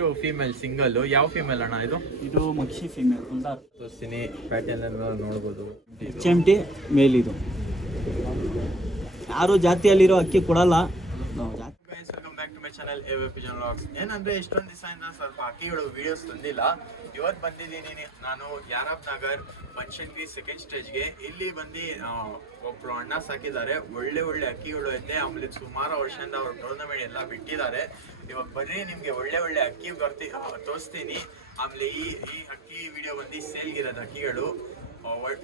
Next female single. ಯಾವ female ಅಣ್ಣ ಇದು? ಇದು ಮಕ್ಷಿ ಫೀಮೇಲ್ ಫುಲ್ದಾರ್ ತೋರಿಸ್ತೀನಿ. ಪ್ಯಾಟರ್ನ್ ಎಲ್ಲ ನೋಡ್ಬೋದು. HMT ಮೇಲ್. ಇದು ಯಾರು ಜಾತಿಯಲ್ಲಿರೋ ಅಕ್ಕಿ ಕೊಡಲ್ಲ. Welcome back to my channel AVP vlogs. ಏನಂದ್ರೆ ಇಷ್ಟೊಂದು ದಿವಸದಿಂದ ಸ್ವಲ್ಪ ಅಕ್ಕಿಗಳು ವಿಡಿಯೋಸ್ ತಂದಿಲ್ಲ. ಇವತ್ತು ಬಂದಿದ್ದೀನಿ ನಾನು ಯಾರಬ್ ನಗರ್ ಬನಶಂಕರಿ ಸೆಕೆಂಡ್ ಸ್ಟೇಜ್ಗೆ. ಇಲ್ಲಿ ಬಂದು ಒಬ್ರು ಅಣ್ಣ ಸಾಕಿದ್ದಾರೆ. ಒಳ್ಳೆ ಒಳ್ಳೆ ಅಕ್ಕಿಗಳು ಐತೆ. ಆಮೇಲೆ ಸುಮಾರು ವರ್ಷದಿಂದ ಅವ್ರು ಟೂರ್ನಮೆಂಟ್ ಎಲ್ಲ ಬಿಟ್ಟಿದ್ದಾರೆ. ಇವಾಗ ಬರ್ರಿ ನಿಮ್ಗೆ ಒಳ್ಳೆ ಒಳ್ಳೆ ಅಕ್ಕಿ ತೋರಿಸ್ತೀನಿ. ಆಮೇಲೆ ಈ ಅಕ್ಕಿ ವಿಡಿಯೋ ಬಂದು ಸೇಲ್ಗಿರೋದು ಅಕ್ಕಿಗಳು.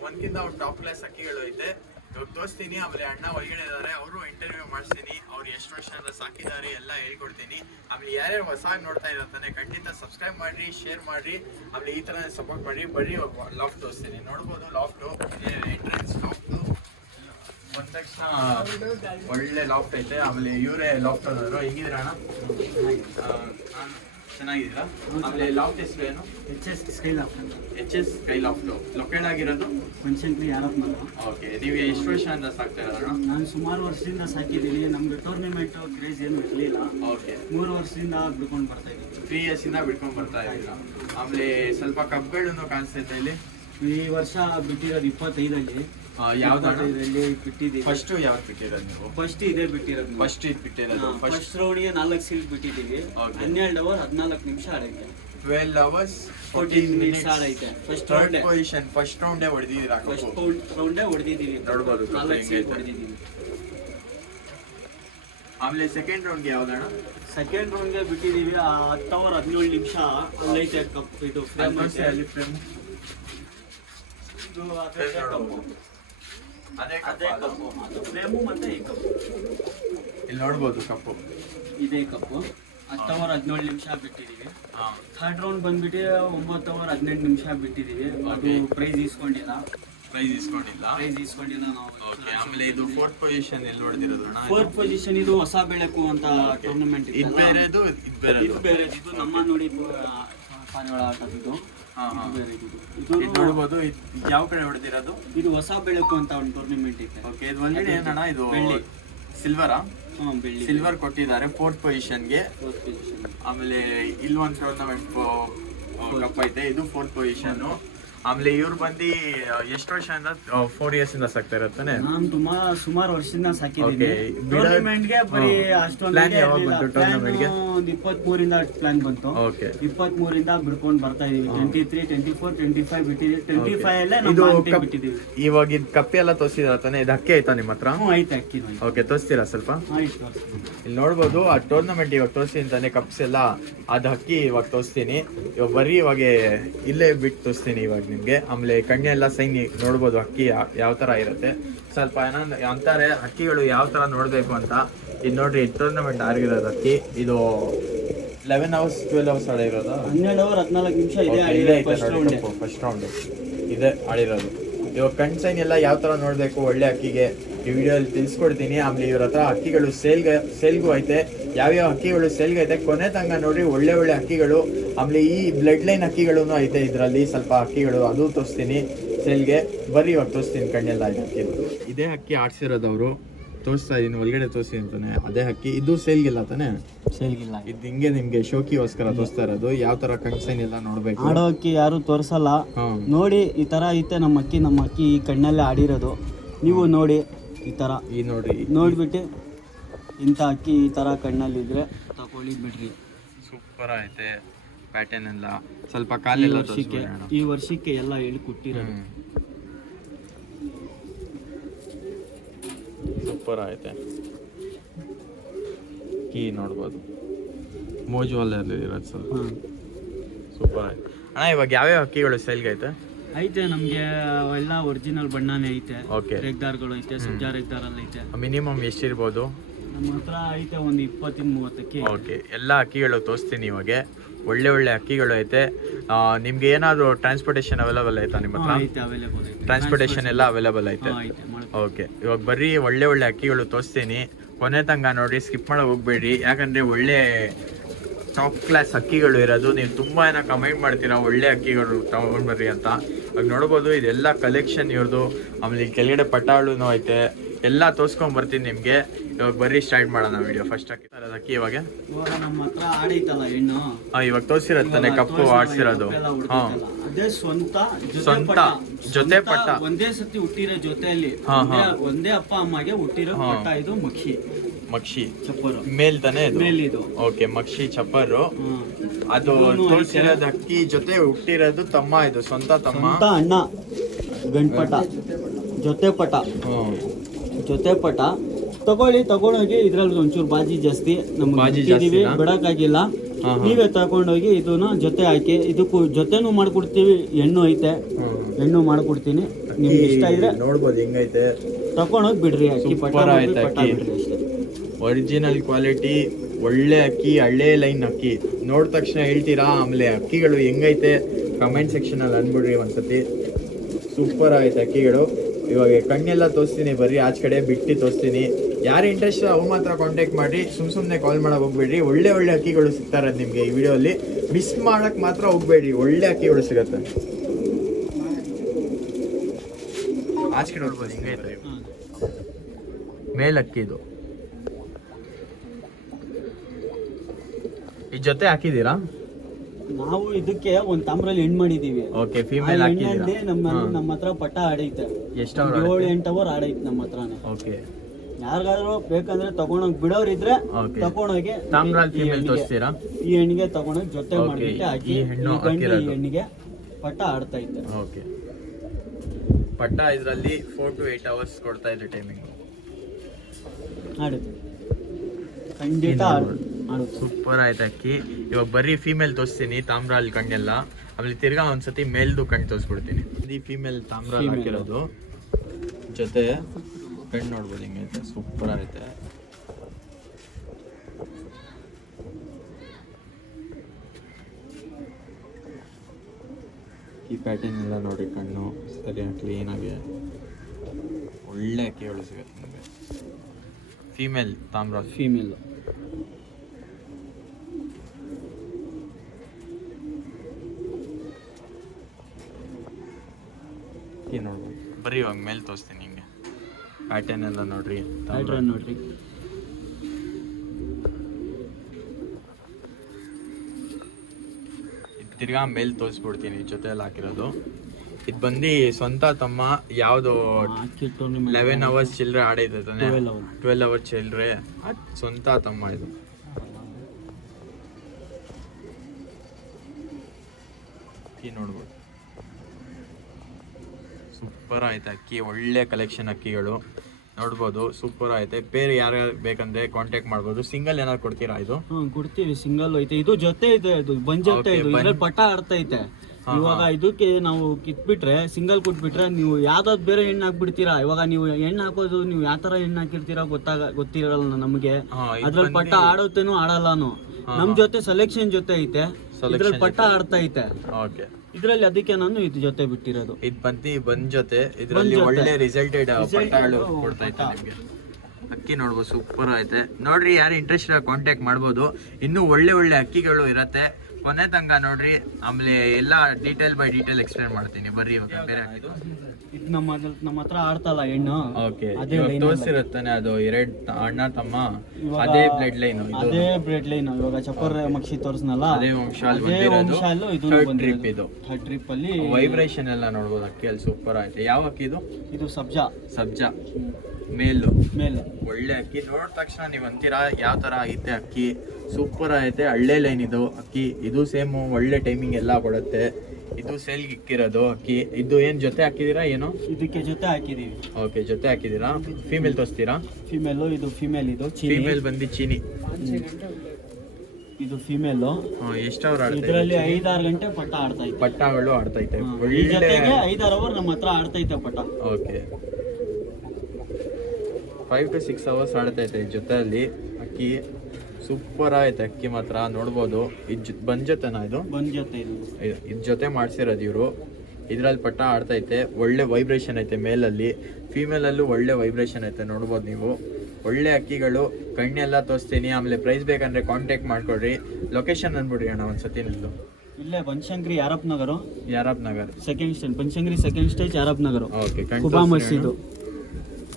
ಒಂದ್ಕಿಂತ ಅವ್ರು ಟಾಪ್ ಕ್ಲಾಸ್ ಅಕ್ಕಿಗಳು ಐತೆ. ಇವಾಗ ತೋರಿಸ್ತೀನಿ. ಆಮೇಲೆ ಅಣ್ಣ ಒಳಗಡೆ ಇದ್ದಾರೆ, ಅವರು ಇಂಟರ್ವ್ಯೂ ಮಾಡಿಸ್ತೀನಿ. ಅವ್ರು ಎಷ್ಟು ವರ್ಷದಿಂದ ಸಾಕಿದ್ದಾರೆ ಎಲ್ಲ ಹೇಳ್ಕೊಡ್ತೀನಿ. ಆಮೇಲೆ ಯಾರ್ಯಾರು ಹೊಸ ನೋಡ್ತಾ ಇರತ್ತಾನೆ ಖಂಡಿತ ಸಬ್ಸ್ಕ್ರೈಬ್ ಮಾಡ್ರಿ, ಶೇರ್ ಮಾಡ್ರಿ, ಆಮೇಲೆ ಈ ತರ ಸಪೋರ್ಟ್ ಮಾಡ್ರಿ. ಬರ್ರಿ ಲಾಫ್ಟ್ ತೋರಿಸ್ತೀನಿ. ನೋಡ್ಬೋದು ಲಾಫ್ಟ್ ಎಂಟ್ರೆನ್ಸ್ ಲಾಫ್ಟ್ ಬಂದ ತಕ್ಷಣ ಒಳ್ಳೆ ಲಾಫ್ಟ್ ಐತೆ. ಆಮೇಲೆ ಇವರೇ ಲಾಫ್ಟ್ ಅನ್ನೋರು. ಹೆಂಗಿದ್ರ ಅಣ್ಣ? ಚೆನ್ನಾಗಿದ್ದೀರಾ? ಆಮೇಲೆ ಲಾಫ್ಟ್ ಹೆಸರು ಏನು? HS sky loft. HS sky loft. Locate ಆಗಿರೋದು ಬನಶಂಕರಿ ಯಾರಪ್ಪ ನಗರ. ಓಕೆ. ನೀವು ಎಷ್ಟು ವರ್ಷದಿಂದ ಸಾಕ್ತಾ ಇರೋಣ? ನಾನು ಸುಮಾರು ವರ್ಷದಿಂದ ಸಾಕಿದ್ದೀನಿ. ನಮ್ಗೆ ಟೂರ್ನಮೆಂಟ್ ಕ್ರೇಜ್ ಏನು ಇರಲಿಲ್ಲ. ಓಕೆ. 3 ವರ್ಷದಿಂದ ಬಿಡ್ಕೊಂಡು ಬರ್ತಾ ಇದ್ದೀನಿ. 3 years ಇಂದ ಬಿಡ್ಕೊಂಡು ಬರ್ತಾ ಇದ್ದೀರಾ. ಆಮೇಲೆ ಸ್ವಲ್ಪ ಕಬ್ಗಳನ್ನು ಕಾಣಿಸ್ತೈತೆ ಇಲ್ಲಿ. ಈ ವರ್ಷ ಬಿಟ್ಟಿರೋದು 25ಅಲ್ಲಿ. ಯಾವ್ದ್ರಲ್ಲಿ ಬಿಟ್ಟಿದ್ದೀವಿ. ಫಸ್ಟ್ ಯಾವ್ದು ಬಿಟ್ಟಿರೋದು ನೀವು? ಫಸ್ಟ್ ಇದೇ ಬಿಟ್ಟಿರೋದು. ಫಸ್ಟ್ ಇದು ಬಿಟ್ಟಿರೋದು. ಫಸ್ಟ್ ರೌಂಡ್ಗೆ 4 ಸೀಲ್ ಬಿಟ್ಟಿದ್ದೀವಿ. 12 ಅವರ್ 14 ನಿಮಿಷ ಆಡೈತೆ. 12 hours 14 minutes ಆಡೈತೆ. ಫಸ್ಟ್ ರೌಂಡ್ ಪೊಸಿಷನ್ ಫಸ್ಟ್ ರೌಂಡೇ ಹೊಡೆದಿದ್ದೀರಾ? ಫಸ್ಟ್ ರೌಂಡೇ ಹೊಡೆದಿದ್ದೀವಿ. ನೋಡ್ಬೋದು 4 ಸೀಲ್ ಹೊಡೆದಿದ್ದೀವಿ. ಆಮೇಲೆ ಸೆಕೆಂಡ್ ರೌಂಡ್ಗೆ ಯಾವ್ದಣ್ಣ? ಸೆಕೆಂಡ್ ರೌಂಡ್ಗೆ ಬಿಟ್ಟಿದ್ದೀವಿ. 10 ಅವರ್ 17 ನಿಮಿಷ ಅಲ್ಲೈತೆ. ಕಪ್ ಇದು ಫ್ರೇಮ್ ಐತೆ. ಅಲ್ಲಿ ಫ್ರೇಮ್ ಇದು ಅದೇ ಕಪ್ಪು. ಅದು ಫ್ರೇಮು ಮತ್ತೆ ಈ ಕಪ್ಪು. ಇಲ್ಲಿ ನೋಡ್ಬೋದು ಕಪ್ಪು. ಇದೇ ಕಪ್ಪು. 10 ಅವರ್ 17 ನಿಮಿಷ ಬಿಟ್ಟಿದ್ದೀವಿ. ಥರ್ಡ್ ರೌಂಡ್ ಬಂದ್ಬಿಟ್ಟು 9 ಅವರ್ 18 ನಿಮಿಷ ಬಿಟ್ಟಿದ್ದೀವಿ. ಅದು ಪ್ರೈಸ್ ಇಸ್ಕೊಂಡಿಲ್ಲ. ನಾವು. ಓಕೆ. ಆಮೇಲೆ ಇದು ಫೋರ್ತ್ ಪೊಸಿಷನ್ ಎಲ್ಲಿ ಹೊಡೆದಿರೋದು ಅಣ್ಣ? ಫೋರ್ತ್ ಪೊಸಿಷನ್ ಇದು ಹೊಸ ಬೆಳಕು ಅಂತ ಟೂರ್ನಮೆಂಟ್. ಇದು ಬೇರೆದು, ಇದು ಬೇರೆ. ಇದು ನಮ್ಮ ನೋಡಿ ಪಾರಿವಾಳ ಆಟದ್ದು. ಇದು ನೋಡ್ಬೋದು. ಯಾವ ಕಡೆ ಹೊಡೆದಿರೋದು? ಇದು ಹೊಸ ಬೆಳಕು ಅಂತ ಒಂದು ಟೂರ್ನಮೆಂಟ್ ಇದೆ. ಓಕೆ. ಇದು ಒಂದೇ ಏನಣ್ಣ? ಇದು ಸಿಲ್ವರಾ? ಬೆಳ್ಳಿ ಸಿಲ್ವರ್ ಕೊಟ್ಟಿದ್ದಾರೆ ಫೋರ್ತ್ ಪೊಸಿಷನ್ಗೆ. ಆಮೇಲೆ ಇಲ್ಲಿ ಒಂದು ಟೂರ್ನಮೆಂಟ್ ಕಪ್ ಐತೆ. ಇದು ಫೋರ್ತ್ ಪೊಸಿಷನ್. ಆಮೇಲೆ ಇವ್ರು ಬಂದು ಎಷ್ಟು ವರ್ಷದಿಂದ? 4 years ಇಂದ ಸಾಕ್ತಾ ಇರತ್ತಾನೆ. ನಾನು ಸುಮಾರು ವರ್ಷದಿಂದ ಸಾಕಿದ್ದೀನಿ. ಟೂರ್ನಮೆಂಟ್ಗೆ ಬರೀ ಅಷ್ಟೊಂದು ಪ್ಲಾನ್ ಯಾವಾಗ ಬಂತು ಟೂರ್ನಮೆಂಟ್ಗೆ? 23 ಪ್ಲಾನ್ ಬಂತು. ಓಕೆ. 23 ಬಿಡ್ಕೊಂಡು ಬರ್ತಾ ಇದೀವಿ. 23, 24, 25 ಬಿಟ್ಟಿದ್ದೀವಿ. 25 ಅಲ್ಲೇ ಇದು ನಾವು ಬಿಟ್ಟಿದ್ದೀವಿ. ಇವಾಗ ಇದು ಕಪ್ಪಿ ಎಲ್ಲ ತೋರಿಸಿದಾನೆ. ಇದು ಅಕ್ಕಿ ಆಯ್ತಾ ನಿಮ್ಮ ಹತ್ರ? ಐತೆ ಅಕ್ಕಿ. ಓಕೆ. ತೋರಿಸ್ತೀರಾ ಸ್ವಲ್ಪ? ಇಲ್ಲಿ ನೋಡ್ಬೋದು ಆ ಟೂರ್ನಮೆಂಟ್ ಇವಾಗ ತೋರಿಸ್ತೀನಿ ಅಂತಾನೆ ಕಪ್ಸ್ ಎಲ್ಲ. ಅದು ಅಕ್ಕಿ ಇವಾಗ ತೋರಿಸ್ತೀನಿ. ಇವಾಗ ಬರೀ ಇವಾಗ ಇಲ್ಲೇ ಬಿಟ್ಟು ತೋರಿಸ್ತೀನಿ ಇವಾಗ ನಿಮ್ಗೆ. ಆಮೇಲೆ ಕಣ್ಣೆಲ್ಲ ಸೈನ್ ನೋಡ್ಬೋದು ಅಕ್ಕಿ ಯಾವ ತರ ಇರುತ್ತೆ. ಸ್ವಲ್ಪ ಏನಂದ್ರೆ ಅಂತಾರೆ ಅಕ್ಕಿಗಳು ಯಾವ ತರ ನೋಡ್ಬೇಕು ಅಂತ. ಇದು ನೋಡ್ರಿ ಟೂರ್ನಮೆಂಟ್ ಆಗಿರೋದು ಅಕ್ಕಿ. ಇದು 11 hours 12 hours ಆಡಿರೋದು. 12 ಅವರ್ 14 ನಿಮಿಷ ಇದೆ ಫಸ್ಟ್ ರೌಂಡ್ ಇದೆ ಆಡಿರೋದು. ಇವಾಗ ಕಣ್ ಸೈನ್ ಎಲ್ಲ ಯಾವ ತರ ನೋಡ್ಬೇಕು ಒಳ್ಳೆ ಅಕ್ಕಿಗೆ ಈ ವಿಡಿಯೋದಲ್ಲಿ ತಿಳಿಸ್ಕೊಡ್ತೀನಿ. ಆಮೇಲೆ ಇವ್ರ ಹತ್ರ ಅಕ್ಕಿಗಳು ಸೇಲ್ಗೂ ಐತೆ. ಯಾವ್ಯಾವ ಅಕ್ಕಿಗಳು ಸೇಲ್ಗೆ ಐತೆ ಕೊನೆ ತನಕ ನೋಡ್ರಿ. ಒಳ್ಳೆ ಒಳ್ಳೆ ಅಕ್ಕಿಗಳು. ಆಮೇಲೆ ಈ ಬ್ಲಡ್ ಲೈನ್ ಅಕ್ಕಿಗಳು ಐತೆ ಇದರಲ್ಲಿ. ಸ್ವಲ್ಪ ಅಕ್ಕಿಗಳು ಅದು ತೋರಿಸ್ತೀನಿ ಸೇಲ್ಗೆ. ಬರ್ರಿ ಇವಾಗ ತೋರಿಸ್ತೀನಿ ಕಣ್ಣೆಲ್ಲ ಇದೆ ಅಕ್ಕಿ. ಇದೇ ಅಕ್ಕಿ ಆಡ್ಸಿರೋದು ಅವರು. ತೋರಿಸ್ತಾ ಇದೀನಿ ಒಳಗಡೆ ತೋರಿಸಿ ಅಂತಾನೆ. ಅದೇ ಅಕ್ಕಿ. ಇದು ಸೇಲ್ಗಿಲ್ಲ ತಾನೆ? ಸೇಲ್ಗಿಲ್ಲ. ಇದು ಹಿಂಗೆ ನಿಮ್ಗೆ ಶೋಕಿಗೋಸ್ಕರ ತೋರಿಸ್ತಾ ಇರೋದು. ಯಾವ ತರ ಕಣ್ ಸೈನ್ ಎಲ್ಲ ನೋಡ್ಬೇಕು. ಆಡೋ ಅಕ್ಕಿ ಯಾರು ತೋರಿಸಲ್ಲ. ನೋಡಿ ಈ ತರ ಐತೆ ನಮ್ಮ ಅಕ್ಕಿ ಈ ಕಣ್ಣಲ್ಲೇ ಆಡಿರೋದು. ನೀವು ನೋಡಿ ಈ ತರ ನೋಡ್ಬಿಟ್ಟು ಇಂಥ ಅಕ್ಕಿ ಈ ತರ ಕಣ್ಣಲ್ಲಿದ್ರೆ ತಗೊಳ್ಳಿ ಬಿಡ್ರಿ. ಸೂಪರ್ ಐತೆ ಪ್ಯಾಟರ್ನ್ ಎಲ್ಲ. ಸ್ವಲ್ಪ ಕಾಲೆಲ್ಲ ಈ ವರ್ಷಕ್ಕೆ ಎಲ್ಲ ಹೇಳಿ ಕೊಟ್ಟಿರೋದು. ಸೂಪರ್ ಐತೆ ಕೀ ನೋಡ್ಬೋದು. ಮೋಜು ಅಲ್ಲೇ ಇರೋದು ಸ್ವಲ್ಪ. ಸೂಪರ್ ಆಯ್ತು ಅಣ್ಣ. ಇವಾಗ ಯಾವ್ಯಾವ ಅಕ್ಕಿಗಳು ಸೇಲ್ಗೆ ಐತೆ? ನಮ್ಗೆ ಎಲ್ಲ ಒರಿಜಿನಲ್ ಬಣ್ಣನೇ ಐತೆ. ಓಕೆ. ರೆಗ್ದಾರ್ಗಳು ಐತೆ. ಸಬ್ಜಾ ರೆಗ್ದಾರಲ್ಲಿ ಐತೆ. ಮಿನಿಮಮ್ ಎಷ್ಟಿರ್ಬೋದು? ನಮ್ಮ ಹತ್ರ ಐತೆ ಒಂದು 20-30 ಅಕ್ಕಿ. ಓಕೆ. ಎಲ್ಲ ಅಕ್ಕಿಗಳು ತೋರಿಸ್ತೀನಿ ಇವಾಗ. ಒಳ್ಳೆ ಒಳ್ಳೆ ಅಕ್ಕಿಗಳು ಐತೆ. ನಿಮ್ಗೆ ಏನಾದ್ರು ಟ್ರಾನ್ಸ್ಪೋರ್ಟೇಷನ್ ಅವೈಲೇಬಲ್ ಐತಾ ನಿಮ್ಮ ಹತ್ರ? ಟ್ರಾನ್ಸ್ಪೋರ್ಟೇಷನ್ ಎಲ್ಲ ಅವೈಲೇಬಲ್ ಐತೆ. ಓಕೆ. ಇವಾಗ ಬರ್ರಿ ಒಳ್ಳೆ ಒಳ್ಳೆ ಅಕ್ಕಿಗಳು ತೋರಿಸ್ತೀನಿ. ಕೊನೆ ತನಕ ನೋಡಿ, ಸ್ಕಿಪ್ ಮಾಡೋ ಹೋಗ್ಬೇಡ್ರಿ. ಯಾಕಂದ್ರೆ ಒಳ್ಳೆ ಟಾಪ್ ಕ್ಲಾಸ್ ಅಕ್ಕಿಗಳು ಇರೋದು. ನೀವು ತುಂಬಾ ಏನೋ ಕಮೆಂಟ್ ಮಾಡ್ತೀರಾ ಒಳ್ಳೆ ಅಕ್ಕಿಗಳು ತಗೊಂಡ್ಬರ್ರಿ ಅಂತ. ಇವಾಗ ನೋಡ್ಬೋದು ಇದೆಲ್ಲ ಕಲೆಕ್ಷನ್ ಇವ್ರದ್ದು. ಆಮೇಲೆ ಕೆಳಗಡೆ ಪಟಾಳುನು ಐತೆ. ಎಲ್ಲ ತೋರ್ಸ್ಕೊಂಡ್ ಬರ್ತೀನಿ ನಿಮ್ಗೆ. ಇವಾಗ ಬರ್ರಿ ಸ್ಟಾರ್ಟ್ ಮಾಡೋಣ ವಿಡಿಯೋ. ಫಸ್ಟ್ ಅಕ್ಕಿ ಇವಾಗ ನಮ್ಮ ಹತ್ರ ಆಡೈತಲ್ಲ ಹೆಣ್ಣು, ಇವಾಗ ತೋರ್ಸಿರತ್ತಾನೆ ಕಪ್ಪು ಆಡ್ಸಿರೋದು. ಅದೇ ಸ್ವಂತ ಜೊತೆ ಪಟ್ಟ ಒಂದೇ ಸತಿ ಹುಟ್ಟಿರೋ ಜೊತೆಯಲ್ಲಿ ಒಂದೇ ಅಪ್ಪ ಅಮ್ಮಗೆ ಹುಟ್ಟಿರೋ ಪಟ್ಟ. ಇದು ಮಕ್ಷಿ ಚಪ್ಪರು ಮೇಲ್ ತಾನೆ ಮೇಲಿದು. ಓಕೆ, ಮಕ್ಷಿ ಚಪ್ಪರು. ಅದು ತೋರ್ಸಿರೋದು ಅಕ್ಕಿ ಜೊತೆ ಹುಟ್ಟಿರೋದು ತಮ್ಮ, ಇದು ಸ್ವಂತ ತಮ್ಮ ಅಣ್ಣ ಗಂಡ್ಪಟ ಜೊತೆ ಪಟ ತಗೊಂಡೋಗಿ ಇದ್ರಲ್ಲಿ ಒಂಚೂರು ಬಾಜಿ ಜಾಸ್ತಿ ನಮ್ಗೆ ಬಿಡಕ್ಕಾಗಿಲ್ಲ. ನೀವೇ ತಗೊಂಡೋಗಿ ಇದನ್ನ ಜೊತೆ ಹಾಕಿ ಇದಕ್ಕೂ ಜೊತೆನೂ ಮಾಡ್ಕೊಡ್ತೀವಿ. ಹೆಣ್ಣು ಮಾಡ್ಕೊಡ್ತೀನಿ. ನಿಮ್ಗೆ ಇಷ್ಟ ಇದ್ರೆ ನೋಡ್ಬೋದು ಹೆಂಗೈತೆ, ತಗೊಂಡೋಗಿ ಬಿಡ್ರಿ. ಅಕ್ಕಿ ಪಟ ಬಿಡ್ರಿ ಅಷ್ಟೇ. ಒರಿಜಿನಲ್ ಕ್ವಾಲಿಟಿ, ಒಳ್ಳೆ ಅಕ್ಕಿ, ಹಳ್ಳೆ ಲೈನ್ ಅಕ್ಕಿ. ನೋಡಿದ ತಕ್ಷಣ ಹೇಳ್ತೀರಾ. ಆಮೇಲೆ ಅಕ್ಕಿಗಳು ಹೆಂಗೈತೆ ಕಮೆಂಟ್ ಸೆಕ್ಷನ್ ಅಲ್ಲಿ ಅನ್ಬಿಡ್ರಿ ಒಂದ್ಸತಿ. ಸೂಪರ್ ಆಗೈತೆ ಅಕ್ಕಿಗಳು. ಇವಾಗ ಕಣ್ಣೆಲ್ಲ ತೋರಿಸ್ತೀನಿ, ಬರ್ರಿ ಆಚೆ ಕಡೆ ಬಿಟ್ಟು ತೋರಿಸ್ತೀನಿ. ಯಾರು ಇಂಟ್ರೆಸ್ಟ್ ಅವು ಮಾತ್ರ ಕಾಂಟ್ಯಾಕ್ಟ್ ಮಾಡಿ, ಸುಮ್ಮನೆ ಕಾಲ್ ಮಾಡಕ್ಕೆ ಹೋಗ್ಬೇಡ್ರಿ. ಒಳ್ಳೆ ಅಕ್ಕಿಗಳು ಸಿಗ್ತಾರೆ ನಿಮಗೆ ಈ ವಿಡಿಯೋಲ್ಲಿ. ಮಿಸ್ ಮಾಡಕ್ಕೆ ಮಾತ್ರ ಹೋಗ್ಬೇಡ್ರಿ, ಒಳ್ಳೆ ಅಕ್ಕಿಗಳು ಸಿಗತ್ತೆ. ಆಚೆ ಕಡೆ ನೋಡ್ಬೋದು ಹಿಂಗೈತೆ ಮೇಲಕ್ಕಿ. ಇದು ಈ ಜೊತೆ ಹಾಕಿದ್ದೀರಾ? ನಾವು ಇದಕ್ಕೆ ಒಂದ್ ತಾಮ್ರಲ್ಲಿ ಹೆಣ್ಣು ಮಾಡಿದೀವಿ. ಓಕೆ, ಫೀಮೇಲ್ ಹಾಕಿದ್ದೀರಾ? ನಮ್ಮ ಹತ್ರ ಪಟ್ಟ ಆಡೈತೆ. ಎಷ್ಟು 7-8 ಅವರ್ ಆಡೈತೆ ನಮ್ಮ ಹತ್ರನೇ. ಓಕೆ, ಯಾರಿಗಾದ್ರೂ ಬೇಕಂದ್ರೆ ತಗೊಂಡೋಗಿ ಬಿಡೋರಿದ್ರೆ ತಗೊಂಡೋಗಿ ತಾಮ್ರಲ್ಲಿ ಫೀಮೇಲ್ ತೋರಿಸ್ತೀರಾ? ಈ ಹೆಣ್ಣಿಗೆ ತಗೊಂಡೋಗಿ ಜೊತೆ ಮಾಡ್ಬಿಟ್ಟು ಹಾಕಿ ಈ ಹೆಣ್ಣಿಗೆ ಪಟ್ಟ ಆಡ್ತೈತೆ. ಓಕೆ, ಪಟ್ಟ ಇದರಲ್ಲಿ 4 to 8 hours ಕೊಡ್ತಾ ಇದೆ ಟೈಮಿಂಗ್. ಆಡುತ್ತೆ, ಖಂಡಿತ ಆಡುತ್ತೆ. ಸೂಪರ್ ಆಯ್ತು ಅಕ್ಕಿ. ಇವಾಗ ಬರೀ ಫೀಮೇಲ್ ತೋರಿಸ್ತೀನಿ, ತಾಮ್ರ ಅಲ್ಲಿ ಕಣ್ಣೆಲ್ಲ. ಆಮೇಲೆ ತಿರ್ಗಾ ಒಂದ್ಸತಿ ಮೇಲ್ದು ಕಣ್ಣು ತೋರಿಸ್ಬಿಡ್ತೀನಿ. ಇದು ಫೀಮೇಲ್ ತಾಮ್ರ ಹಾಕಿರೋದು, ಜೊತೆ ಕಣ್ಣು ನೋಡ್ಬೋದು ಹಿಂಗೈತೆ. ಸೂಪರ್ ಆಗೈತೆ. ಈ ಪ್ಯಾಟರ್ನ್ ಎಲ್ಲ ನೋಡಿ, ಕಣ್ಣು ಸರಿಯಾಗಿ ಕ್ಲೀನಾಗಿ ಒಳ್ಳೆ ಅಕ್ಕಿಗಳು ಸಿಗುತ್ತೆ ನಿಮಗೆ. ಫೀಮೇಲ್ ತಾಮ್ರ, ಫೀಮೇಲ್. ನೋಡ್ಬೋದು. ಬರೀ ಇವಾಗ ಮೇಲೆ ತೋರಿಸ್ತೀನಿ ಹಿಂಗೆ. ಪ್ಯಾಟರ್ನ್ ಎಲ್ಲ ನೋಡ್ರಿ, ನೋಡ್ರಿ. ತಿರ್ಗಾ ಮೇಲೆ ತೋರಿಸ್ಬಿಡ್ತೀನಿ ಜೊತೆಯಲ್ಲಿ ಹಾಕಿರೋದು. ಇದು ಬಂದು ಸ್ವಂತ ತಮ್ಮ. ಯಾವುದು 11 hours ಚಿಲ್ಲರೆ ಆಡೈತೆ ತಾನೆ, 12 hours ಚಿಲ್ಲರೆ ಸ್ವಂತ ತಮ್ಮ. ಇದು ನೋಡ್ಬೋದು. ಸೂಪರ್ ಆಯ್ತು ಅಕ್ಕಿ, ಒಳ್ಳೆ ಕಲೆಕ್ಷನ್ ಅಕ್ಕಿಗಳು ನೋಡ್ಬೋದು. ಸೂಪರ್ ಐತೆ. ಬೇರೆ ಯಾರು ಬೇಕಂದ್ರೆ ಕಾಂಟ್ಯಾಕ್ಟ್ ಮಾಡ್ಬೋದು. ಸಿಂಗಲ್ ಏನಾದ್ರು ಕೊಡ್ತೀರಾ? ಇದು ಕೊಡ್ತೀವಿ, ಸಿಂಗಲ್ ಐತೆ. ಇದು ಜೊತೆ ಇದೆ, ಇದು ಬಂಜತ್ತೆ. ಇದು ಇದ್ರಲ್ಲಿ ಪಟ ಆಡ್ತೈತೆ. ಇವಾಗ ಇದಕ್ಕೆ ನಾವು ಕಿತ್ಬಿಟ್ರೆ, ಸಿಂಗಲ್ ಕೊಟ್ಬಿಟ್ರೆ ನೀವು ಯಾವ್ದಾದ್ರು ಬೇರೆ ಹೆಣ್ಣು ಹಾಕ್ಬಿಡ್ತೀರಾ. ಇವಾಗ ನೀವು ಹೆಣ್ಣು ಹಾಕೋದು ನೀವು ಯಾವ ತರ ಹೆಣ್ಣು ಹಾಕಿರ್ತೀರಾ ಗೊತ್ತಿರಲ್ಲ ನಮಗೆ. ಅದ್ರಲ್ಲಿ ಪಟ್ಟ ಆಡೋತೇನು ಆಡಲ್ಲಾನು. ನಮ್ ಜೊತೆ ಸೆಲೆಕ್ಷನ್ ಜೊತೆ ಐತೆ, ಇದ್ರಲ್ಲಿ ಪಟ್ಟ ಆಡ್ತೈತೆ. ಇದ್ರಲ್ಲಿ ಅದಕ್ಕೆ ನಾನು ಇದು ಜೊತೆ ಬಿಟ್ಟಿರೋದು. ಇದು ಬಂದ್ ಜೊತೆ ಇದರಲ್ಲಿ ಒಳ್ಳೆ ರಿಸಲ್ಟೆಡ್ ಪಟ್ಟಗಳು ಕೊಡ್ತಾ ಇತ್ತು ನಿಮಗೆ. ಅಕ್ಕಿ ನೋಡ್ಬೋದು, ಸೂಪರ್ ಐತೆ. ನೋಡ್ರಿ, ಯಾರು ಇಂಟ್ರೆಸ್ಟ್ ಕಾಂಟ್ಯಾಕ್ಟ್ ಮಾಡ್ಬೋದು. ಇನ್ನೂ ಒಳ್ಳೆ ಅಕ್ಕಿಗಳು ಇರತ್ತೆ. ಕೊನೆ ತನಕ ನೋಡ್ರಿ, ಆಮೇಲೆ ಎಲ್ಲ ಡೀಟೇಲ್ ಬೈ ಡೀಟೇಲ್ ಎಕ್ಸ್ಪ್ಲೇನ್ ಮಾಡ್ತೀನಿ. ಬರ್ರಿ ಇವಾಗ ಬೇರೆ ಇದು ನಮ್ಮ ಹತ್ರ ಆಡ್ತಲ್ಲ ಹೆಣ್ಣು. ಅದೇ ತೋರಿಸಿರುತ್ತಾನೆ, ಅದು 2 ಅಣ್ಣ ತಮ್ಮ, ಅದೇ ಬ್ಲಡ್ ಲೈನ್. ಅದೇ ಬ್ಲಡ್ ಲೈನ್. ಇವಾಗ ಚಪ್ಪರ್ ಮಕ್ಷಿ ತೋರಿಸ್ನಲ್ಲ, ಅದೇ ವಂಶಾಲು ಇದು ಥರ್ಡ್ ಟ್ರಿಪ್ ಅಲ್ಲಿ. ವೈಬ್ರೇಷನ್ ಎಲ್ಲ ನೋಡ್ಬೋದು ಅಕ್ಕಿಯಲ್ಲಿ. ಸೂಪರ್ ಆಯ್ತು. ಯಾವ ಅಕ್ಕಿ ಇದು? ಇದು ಸಬ್ಜಾ ಮೇಲು ಒಳ್ಳೆ ಅಕ್ಕಿ. ನೋಡಿದ ತಕ್ಷಣ ನೀವು ಅಂತೀರಾ ಯಾವ ತರ ಐತೆ ಅಕ್ಕಿ. ಸೂಪರ್ ಐತೆ, ಹಳ್ಳೆ ಲೈನ್ ಇದು ಅಕ್ಕಿ. ಇದು ಸೇಮ್ ಒಳ್ಳೆ ಟೈಮಿಂಗ್ ಎಲ್ಲ ಕೊಡುತ್ತೆ. ಇದು ಸೇಲ್ಗೆ ಇಕ್ಕಿರೋದು ಅಕ್ಕಿ. ಇದು ಏನ್ ಜೊತೆ ಹಾಕಿದೀರಾ? ಏನು ಇದಕ್ಕೆ ಜೊತೆ ಹಾಕಿದೀವಿ. ಓಕೆ, ಜೊತೆ ಹಾಕಿದೀರಾ. ಫೀಮೇಲ್ ತೋರಿಸ್ತೀರಾ? ಇದು ಫೀಮೇಲ್. ಇದು ಫೀಮೇಲ್ ಬಂದು ಚೀನಿ. ಇದು ಫೀಮೇಲ್. ಎಷ್ಟು ಅವರ್ ಆಡ್ತಾ? ಇದರಲ್ಲಿ 5-6 ಗಂಟೆ ಪಟ್ಟ ಆಡ್ತೈತೆ. ಪಟ್ಟಗಳು ಆಡ್ತೈತೆ. ಜೊತೆಗೆ 5-6 ಅವರ್ ನಮ್ಮ ಹತ್ರ ಆಡ್ತೈತೆ ಪಟ್ಟ. ಓಕೆ, 5 to 6 hours ಆಡ್ತೈತೆ ಜೊತೆಯಲ್ಲಿ ಅಕ್ಕಿ. ಸೂಪರ್ ಆಯ್ತು ಅಕ್ಕಿ ಮಾತ್ರ. ನೋಡ್ಬೋದು. ಇದು ಬಂಜೊತೆನಾ? ಇದು ಬಂಜೊತೆ. ಇದು ಜೊತೆ ಮಾಡ್ಸಿರೋದು ಇವರು. ಇದ್ರಲ್ಲಿ ಪಟ್ಟ ಆಡ್ತೈತೆ. ಒಳ್ಳೆ ವೈಬ್ರೇಷನ್ ಐತೆ ಮೇಲಲ್ಲಿ. ಫೀಮೇಲಲ್ಲೂ ಒಳ್ಳೆ ವೈಬ್ರೇಷನ್ ಐತೆ, ನೋಡ್ಬೋದು ನೀವು. ಒಳ್ಳೆ ಅಕ್ಕಿಗಳು. ಕಣ್ಣೆಲ್ಲ ತೋರಿಸ್ತೀನಿ. ಆಮೇಲೆ ಪ್ರೈಸ್ ಬೇಕಂದ್ರೆ ಕಾಂಟ್ಯಾಕ್ಟ್ ಮಾಡ್ಕೊಡ್ರಿ. ಲೊಕೇಶನ್ ಅಂದ್ಬಿಡ್ರಿ ಅಣ್ಣ ಒಂದ್ಸತಿ ನಿಲ್ಲು. ಇಲ್ಲೇ Banashankari Yarab Nagar second stage. Banashankari second stage Yarab Nagar. Okay, Quba ಮಸೀದು.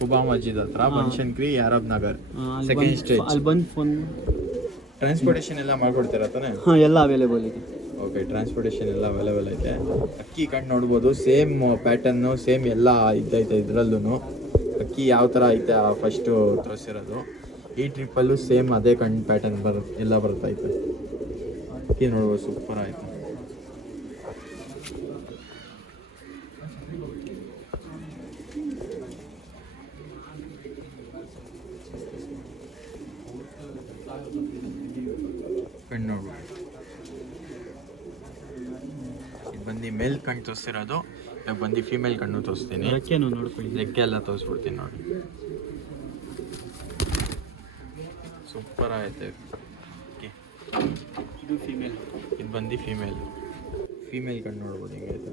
ಕುಬಾ ಮಸ್ಜಿದ್ ಹತ್ರ ಬನಶಂಕರಿ ಯಾರಬ್ ನಗರ್ ಅಲ್ಲಿ ಸೆಕೆಂಡ್ ಸ್ಟೇಜ್. ಅಲ್ಲಿ ಬಂದು ಫೋನ್ ಟ್ರಾನ್ಸ್ಪೋರ್ಟೇಷನ್ ಎಲ್ಲ ಮಾಡ್ಕೊಡ್ತೀರಾ ತಾನೆ? ಹಾಂ ಎಲ್ಲ ಅವೈಲೇಬಲ್ ಇದೆ. ಓಕೆ, ಟ್ರಾನ್ಸ್ಪೋರ್ಟೇಷನ್ ಎಲ್ಲ ಅವೈಲೇಬಲ್ ಐತೆ. ಅಕ್ಕಿ ಕಂಡು ನೋಡ್ಬೋದು, ಸೇಮ್ ಪ್ಯಾಟರ್ನು ಸೇಮ್ ಎಲ್ಲ ಇದ್ದೈತೆ ಇದರಲ್ಲೂ. ಅಕ್ಕಿ ಯಾವ ಥರ ಐತೆ ಫಸ್ಟು ತೋರಿಸಿರೋದು. ಈ ಟ್ರಿಪ್ಪಲ್ಲೂ ಸೇಮ್ ಅದೇ ಕಣ್ಣು ಪ್ಯಾಟರ್ನ್ ಎಲ್ಲ ಬರ್ತೈತೆ. ಅಕ್ಕಿ ನೋಡ್ಬೋದು, ಸೂಪರ್ ಆಯಿತು. ಕಣ್ಣು ನೋಡ್ಬೋದು, ಇದು ಬಂದು ಮೇಲ್ ಕಣ್ಣು ತೋರಿಸಿರೋದು. ಇವಾಗ ಬಂದು ಫೀಮೇಲ್ ಕಣ್ಣು ತೋರಿಸ್ತೀನಿ. ರೆಕ್ಕೆನೂ ನೋಡ್ಕೊಳ್ಳಿ, ರೆಕ್ಕೆ ಎಲ್ಲ ತೋರಿಸ್ಬಿಡ್ತೀನಿ ನೋಡಿ. ಸೂಪರ್ ಆಯ್ತು. ಓಕೆ, ಇದು ಫೀಮೇಲ್. ಇದು ಬಂದು ಫೀಮೇಲ್ ಕಣ್ಣು ನೋಡ್ಬೋದು, ಹಿಂಗೈತೆ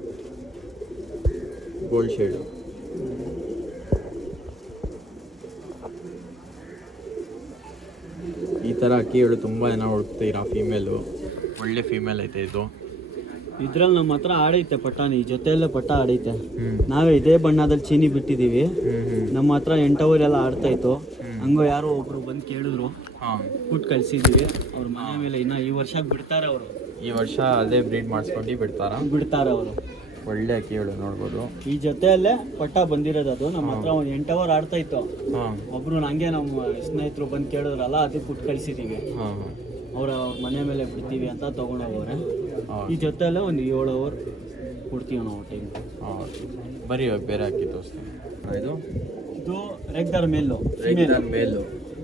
ಗೋಲ್ಡ್ ಶೇಡು. ಈ ಥರ ಅಕ್ಕಿಗಳು ತುಂಬ ಜನ ಹುಡುಕ್ತೀರಾ ಫೀಮೇಲು. ಒಳ್ಳೆ ಫೀಮೇಲ್ ಐತೆ ಇದು. ಇದ್ರಲ್ಲಿ ನಮ್ಮ ಹತ್ರ ಆಡೈತೆ ಪಟ್ಟಾನಿ, ಜೊತೆಯಲ್ಲೇ ಪಟ್ಟ ಆಡೈತೆ. ನಾವೇ ಇದೇ ಬಣ್ಣದಲ್ಲಿ ಚೀನಿ ಬಿಟ್ಟಿದ್ದೀವಿ. ನಮ್ಮ ಹತ್ರ 8 ಅವರ್ ಎಲ್ಲ ಆಡ್ತಾಯಿತ್ತು. ಹಂಗೋ ಯಾರೋ ಒಬ್ರು ಬಂದು ಕೇಳಿದ್ರು, ಕೊಟ್ಟು ಕಳಿಸಿದ್ದೀವಿ. ಅವ್ರ ಮನೆ ಮೇಲೆ ಇನ್ನು ಈ ವರ್ಷ ಬಿಡ್ತಾರೆ ಅವರು. ಈ ವರ್ಷ ಅದೇ ಬ್ರೀಡ್ ಮಾಡಿಸ್ಕೊಂಡು ಬಿಡ್ತಾರೆ ಅವರು. ಒಳ್ಳೆ ಅಕ್ಕಿಗಳು ನೋಡ್ಬೋದು. ಈ ಜೊತೆಯಲ್ಲೇ ಪಟ್ಟ ಬಂದಿರೋದು. ಅದು ನಮ್ಮ ಹತ್ರ ಒಂದು 8 ಅವರ್ ಆಡ್ತಾಯಿತ್ತು. ಒಬ್ರು ನಂಗೆ ನಮ್ಮ ಸ್ನೇಹಿತರು ಬಂದು ಕೇಳಿದ್ರಲ್ಲ, ಅದಕ್ಕೆ ಕೊಟ್ಟು ಕಳಿಸಿದ್ದೀವಿ. ಅವರ ಮನೆ ಮೇಲೆ ಬಿಡ್ತೀವಿ ಅಂತ ತೊಗೊಂಡೋಗವ್ರೆ. ಈ ಜೊತೆಯಲ್ಲೇ ಒಂದು 7 ಅವರ್ ಕೊಡ್ತೀವಿ ನಾವು ಟೈಮ್. ಬರೀ ಇವಾಗ ಬೇರೆ ಅಕ್ಕಿ ತೋರಿಸ್ತೀನಿ. ಇದು ರೆಗ್ದಾರ್ ಮೇಲು,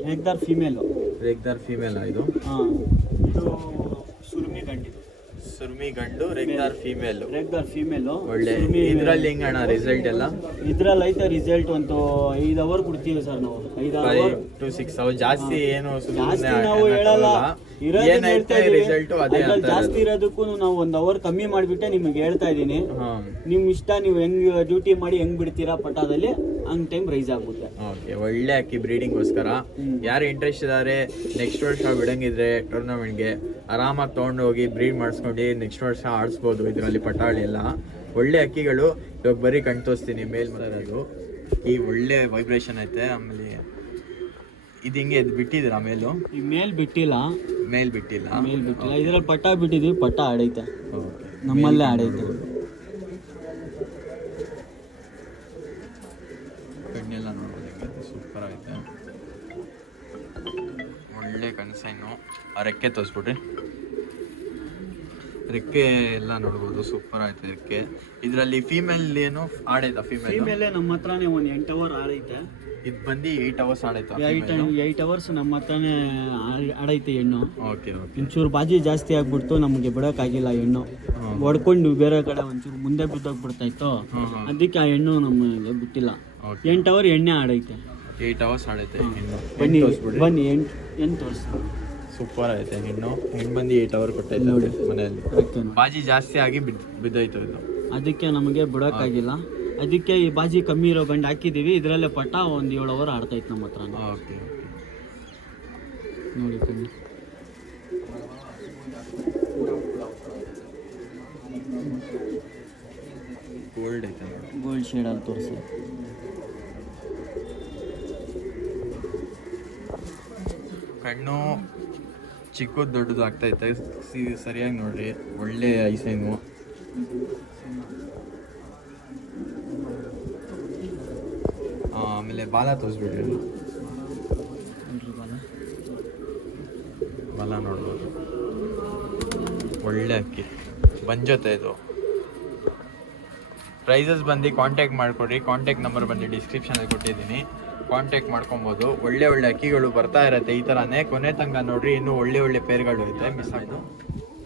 ರೆಗ್ದಾರ್ ಫೀಮೇಲು. ಇದು ಹಾಂ, ಇದು ಸುರ್ಮಿ ಗಂಡು, ರೆಗ್ದಾರ್ ಫೀಮೇಲು. ಒಳ್ಳೆ. ಇದರಲ್ಲಿ ಹೆಂಗಣ್ಣ ರಿಸಲ್ಟ್ ಎಲ್ಲ? ಇದ್ರಲ್ಲಿ ಐತೆ ರಿಸಲ್ಟ್ ಒಂದು 5 ಅವರ್ ಕೊಡ್ತೀವಿ ಸರ್ ನಾವು. 5 to 6 hours. ಜಾಸ್ತಿ ಏನು ಜಾಸ್ತಿ ನಾವು ಹೇಳಲ್ಲ, ರಿಸಲ್ಟ್ ಅದೇ. ಜಾಸ್ತಿ ಇರೋದಕ್ಕೂ ನಾವು 1 ಅವರ್ ಕಮ್ಮಿ ಮಾಡಿಬಿಟ್ಟೆ ನಿಮಗೆ ಹೇಳ್ತಾ ಇದ್ದೀನಿ. ನಿಮ್ ಇಷ್ಟ, ನೀವು ಹೆಂಗ್ ಡ್ಯೂಟಿ ಮಾಡಿ ಹೆಂಗ್ ಬಿಡ್ತೀರಾ ಪಟಾದಲ್ಲಿ ಹಂಗ್ ಟೈಮ್ ರೈಸ್ ಆಗುತ್ತೆ. ಓಕೆ, ಒಳ್ಳೆ ಅಕ್ಕಿ ಬ್ರೀಡಿಂಗ್ಗೋಸ್ಕರ ಯಾರು ಇಂಟ್ರೆಸ್ಟ್ ಇದ್ದಾರೆ, ನೆಕ್ಸ್ಟ್ ವರ್ಷ ಬಿಡಂಗಿದ್ರೆ ಟೂರ್ನಮೆಂಟ್ಗೆ ಆರಾಮಾಗಿ ತೊಗೊಂಡೋಗಿ ಬ್ರೀಡ್ ಮಾಡಿಸ್ಕೊಂಡು ನೆಕ್ಸ್ಟ್ ವರ್ಷ ಆಡಿಸ್ಬೋದು. ಇದರಲ್ಲಿ ಪಟಾಳಿ ಎಲ್ಲ ಒಳ್ಳೆ ಅಕ್ಕಿಗಳು. ಇವಾಗ ಬರೀ ಕಣ್ ತೋರಿಸ್ತೀನಿ ಮೇಲ್ ಮಾಡೋದು. ಈ ಒಳ್ಳೆ ವೈಬ್ರೇಷನ್ ಐತೆ. ಆಮೇಲೆ ಇದು ಹಿಂಗೆ ಇದು ಬಿಟ್ಟಿದ್ದೀರಾ ಮೇಲು? ಈ ಮೇಲ್ ಬಿಟ್ಟಿಲ್ಲ. ಇದ್ರಲ್ಲಿ ಪಟ್ಟ ಬಿಟ್ಟಿದೀವಿ, ಪಟ್ಟ ಆಡೈತೆ, ನಮ್ಮಲ್ಲೇ ಆಡೈತೆ. ಕಣ್ಣೆಲ್ಲ ನೋಡ್ಬೋದು, ಹೆಂಗೈತೆ ಸೂಪರ್ ಐತೆ. ಒಳ್ಳೆ ಕನ್ಸೈನು. ಆ ರೆಕ್ಕೆ ತೋರಿಸ್ಬಿಟ್ರಿ, ರೆಕ್ಕೆ ಎಲ್ಲ ನೋಡ್ಬೋದು, ಸೂಪರ್ ಆಯ್ತು ರೆಕ್ಕೆ. ಇದರಲ್ಲಿ ಫೀಮೇಲ್ ಏನು ಆಡೈತಾ? ಫೀಮೇಲೆ ನಮ್ಮ ಹತ್ರನೇ ಒಂದು 8 ಅವರ್ ಆಡೈತೆ. ಇದು ಬಂದು 8 hours ಆಡೈತಾ? 8 ಅವರ್ಸ್ ನಮ್ಮ ಹತ್ರನೇ ಆಡೈತೆ ಹೆಣ್ಣು. ಓಕೆ, ಒಂಚೂರು ಬಾಜಿ ಜಾಸ್ತಿ ಆಗ್ಬಿಡ್ತು, ನಮಗೆ ಬಿಡೋಕ್ಕಾಗಿಲ್ಲ. ಹೆಣ್ಣು ಹೊಡ್ಕೊಂಡು ಬೇರೆ ಕಡೆ ಒಂಚೂರು ಮುಂದೆ ಬಿದ್ದೋಗ್ಬಿಡ್ತಾಯಿತ್ತು. ಅದಕ್ಕೆ ಆ ಹೆಣ್ಣು ನಮಗೆ ಬಿಟ್ಟಿಲ್ಲ. 8 ಅವರ್ ಎಣ್ಣೆ ಆಡೈತೆ. 8 hours ಆಡೈತೆ ಹೆಣ್ಣು. ಬನ್ನಿ ಹೆಣ್ಣು ತೋರಿಸ್ತೀನಿ. ಸೂಪರ್ ಐತೆ ಹೆಣ್ಣು ಬಂದು 8 hour ಕೊಟ್ಟೈತೆ ನೋಡಿ ಮನೆಯಲ್ಲಿ. ಬಾಜಿ ಜಾಸ್ತಿ ಆಗಿ ಬಿದ್ದೋಯ್ತು ಇದು, ಅದಕ್ಕೆ ನಮಗೆ ಬಿಡೋಕ್ಕಾಗಿಲ್ಲ. ಅದಕ್ಕೆ ಈ ಬಾಜಿ ಕಮ್ಮಿ ಇರೋ ಗಂಡು ಹಾಕಿದ್ದೀವಿ. ಇದರಲ್ಲೇ ಪಟ್ಟ ಒಂದು 7 ಅವರ್ ಆಡ್ತೈತೆ ನಮ್ಮ ಹತ್ರ. ಓಕೆ, ನೋಡಿ ಕಮ್ಮಿ. ಗೋಲ್ಡ್ ಐತೆ, ಗೋಲ್ಡ್ ಶೇಡಲ್ಲಿ ತೋರಿಸಿ. ಕಣ್ಣು ಚಿಕ್ಕದು ದೊಡ್ಡದು ಆಗ್ತೈತೆ, ಸರಿಯಾಗಿ ನೋಡ್ರಿ. ಒಳ್ಳೆ ಐಸೈನು. ಆಮೇಲೆ ಬಾಲ ತೋರಿಸ್ಬಿಡ್ರಿ, ಬಾಲ ನೋಡ್ಬೋದು. ಒಳ್ಳೆ ಅಕ್ಕಿ ಬಂಜತ್ತೆ ಇದು. ಪ್ರೈಸಸ್ ಬಂದು ಕಾಂಟ್ಯಾಕ್ಟ್ ಮಾಡಿಕೊಡ್ರಿ. ಕಾಂಟ್ಯಾಕ್ಟ್ ನಂಬರ್ ಬಂದು ಡಿಸ್ಕ್ರಿಪ್ಷನಲ್ಲಿ ಕೊಟ್ಟಿದ್ದೀನಿ, ಕಾಂಟ್ಯಾಕ್ಟ್ ಮಾಡ್ಕೊಬೋದು. ಒಳ್ಳೆ ಇಕ್ಕಿಗಳು ಬರ್ತಾ ಇರತ್ತೆ ಈ ಥರನೇ. ಕೊನೆ ತನಕ ನೋಡ್ರಿ, ಇನ್ನೂ ಒಳ್ಳೆ ಪೇರ್ಗಳು ಐತೆ. ಮಿಸ್ ಆಯಿತು.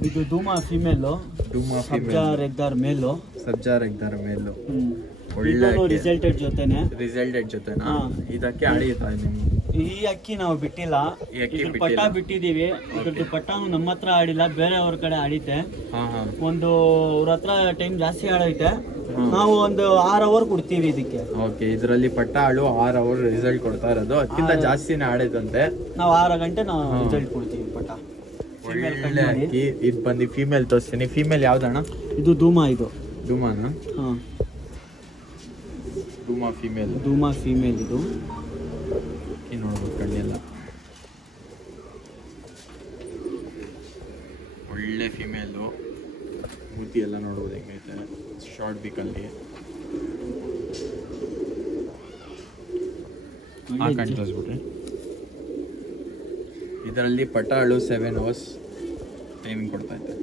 ಇದು ಧೂಮಾ ಫೀಮೇಲು, ಸಬ್ಜಾ ರೆಗ್ದಾರ್ ಮೇಲು. ಒಳ್ಳೆ ರಿಸಲ್ಟೆಡ್ ಜೊತೆನಾ? ಇದಕ್ಕೆ ಆಡಿಯುತ್ತಾ ಈ ಅಕ್ಕಿ ನಾವು ಬಿಟ್ಟಿಲ್ಲ. ಪಟ್ಟ ಬಿಟ್ಟಿದೀವಿ. ಇದ್ರದ್ದು ಪಟ್ಟಾನು ನಮ್ಮ ಹತ್ರ ಆಡಿಲ್ಲ, ಬೇರೆಯವ್ರ ಕಡೆ ಆಡಿತೆ. ಒಂದು ಅವ್ರ ಹತ್ರ ಟೈಮ್ ಜಾಸ್ತಿ ಆಡೈತೆ. ನಾವು ಒಂದು 6 ಅವರ್ ಕೊಡ್ತೀವಿ ಇದಕ್ಕೆ. ಓಕೆ, ಇದರಲ್ಲಿ ಪಟ್ಟ ಆಳು 6 ಅವರ್ ರಿಸಲ್ಟ್ ಕೊಡ್ತಾ ಇರೋದು. ಅದಕ್ಕಿಂತ ಜಾಸ್ತಿನೇ ಆಡೈತಂತೆ. ನಾವು 6 ಗಂಟೆ ನಾವು ರಿಸಲ್ಟ್ ಕೊಡ್ತೀವಿ ಪಟ್ಟ. ಒಳ್ಳೆ ಅಕ್ಕಿ. ಇದು ಬಂದು ಫೀಮೇಲ್ ತೋರಿಸ್ತೀನಿ. ಫೀಮೇಲ್ ಯಾವ್ದಣ್ಣ? ಇದು ಧೂಮಾ. ಇದು ಧೂಮಾನ? ಡೂಮಾ ಫೀಮೇಲ್. ಧೂಮಾ ಫೀಮೇಲ್ ಇದು. ಅಕ್ಕಿ ನೋಡ್ಬೋದು ಕಣ್ಣೆಲ್ಲ ಒಳ್ಳೆ ಫೀಮೇಲು. ಮೂತಿ ಎಲ್ಲ ನೋಡ್ಬೋದು ಹೆಂಗೈತೆ, ಶಾರ್ಟ್ ಬಿಕಲ್ಲಿ ಆ ಕಣ್ಣು ತೋರಿಸ್ಬಿಟ್ರಿ. ಇದರಲ್ಲಿ ಪಟಾಳು 7 hours ಟೈಮಿಂಗ್ ಕೊಡ್ತಾ ಇದ್ದೆ.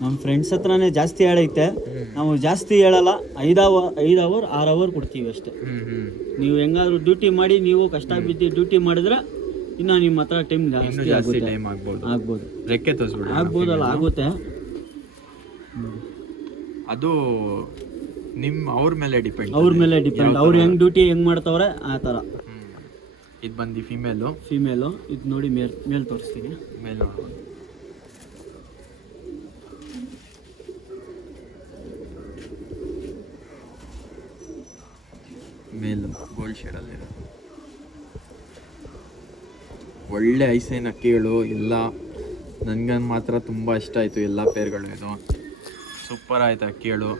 ನಮ್ಮ ಫ್ರೆಂಡ್ಸ್ ಹತ್ರನೇ ಜಾಸ್ತಿ ಹೇಳೈತೆ, ನಾವು ಜಾಸ್ತಿ ಹೇಳಲ್ಲ, 5 hour 6 hour ಕೊಡ್ತೀವಿ ಅಷ್ಟೇ. ನೀವು ಹೆಂಗಾದ್ರೂ ಡ್ಯೂಟಿ ಮಾಡಿ, ನೀವು ಕಷ್ಟ ಬಿದ್ದು ಡ್ಯೂಟಿ ಮಾಡಿದ್ರೆ ಇನ್ನು ನಿಮ್ಮ ಹತ್ರ ಟೈಮ್ ಜಾಸ್ತಿ ಆಗುತ್ತೆ. ಟೈಮ್ ಆಗ್ಬೋದು. ರೆಕ್ಕೆ ತೋರಿಸ್ಬಿಡಿ. ಆಗ್ಬೋದಲ್ಲ, ಆಗುತ್ತೆ. ಅದು ಅವ್ರ ಮೇಲೆ ಡಿಪೆಂಡ್. ಅವ್ರು ಹೆಂಗ್ ಡ್ಯೂಟಿ ಹೆಂಗ್ ಮಾಡ್ತಾವ್ರೆ ಆ ಥರ. ಇದು ಬಂದು ಫೀಮೇಲು. ಇದು ನೋಡಿ ಮೇಲ್ ತೋರಿಸ್ತೀನಿ. ಮೇಲೆ ನೋಡ್ಬೋದು. ಮೇಲು ಗೋಲ್ಡ್ ಶೇಡಲ್ಲಿರೋದು. ಒಳ್ಳೆ ಐಸೈನ್ ಅಕ್ಕಿಗಳು ಎಲ್ಲ. ನನಗೆ ಮಾತ್ರ ತುಂಬ ಇಷ್ಟ ಆಯಿತು ಎಲ್ಲ ಪೇರ್ಗಳು. ಇದು ಸೂಪರ್ ಆಯ್ತು ಅಕ್ಕಿಗಳು.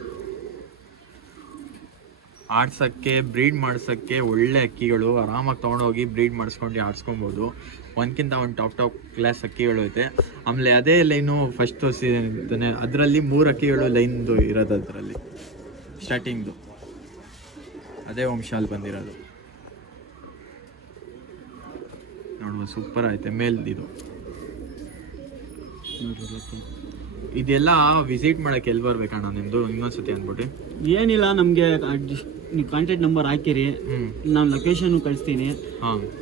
ಆಡ್ಸೋಕ್ಕೆ, ಬ್ರೀಡ್ ಮಾಡ್ಸೋಕ್ಕೆ ಒಳ್ಳೆ ಅಕ್ಕಿಗಳು. ಆರಾಮಾಗಿ ತೊಗೊಂಡೋಗಿ ಬ್ರೀಡ್ ಮಾಡಿಸ್ಕೊಂಡು ಆಡ್ಸ್ಕೊಬೋದು. ಒಂದ್ಕಿಂತ ಒಂದು ಟಾಪ್ ಕ್ಲಾಸ್ ಅಕ್ಕಿಗಳು ಐತೆ. ಆಮೇಲೆ ಅದೇ ಲೈನು ಫಸ್ಟ್ ತೋರಿಸಿದ್ದಾನೆ, ಅದರಲ್ಲಿ 3 ಅಕ್ಕಿಗಳು ಲೈನ್ದು ಇರೋದು. ಅದರಲ್ಲಿ ಸ್ಟಾರ್ಟಿಂಗ್ದು ಅದೇ ವಂಶಾಲ್ ಬಂದಿರೋದು. ನೋಡುವ ಸೂಪರ್ ಐತೆ ಮೇಲ್ದಿದು. ಇದೆಲ್ಲ ವಿಸಿಟ್ ಮಾಡೋಕ್ಕೆ ಎಲ್ಲಿ ಬರ್ಬೇಕಣ್ಣ ನಿಮ್ಮದು? ಇನ್ನೊಂದ್ಸತಿ ಅಂದ್ಬಿಟ್ಟು. ಏನಿಲ್ಲ, ನಮಗೆ ನೀವು ಕಾಂಟ್ಯಾಕ್ಟ್ ನಂಬರ್ ಹಾಕಿರಿ, ನಾನು ಲೊಕೇಶನ್ ಕಳಿಸ್ತೀನಿ.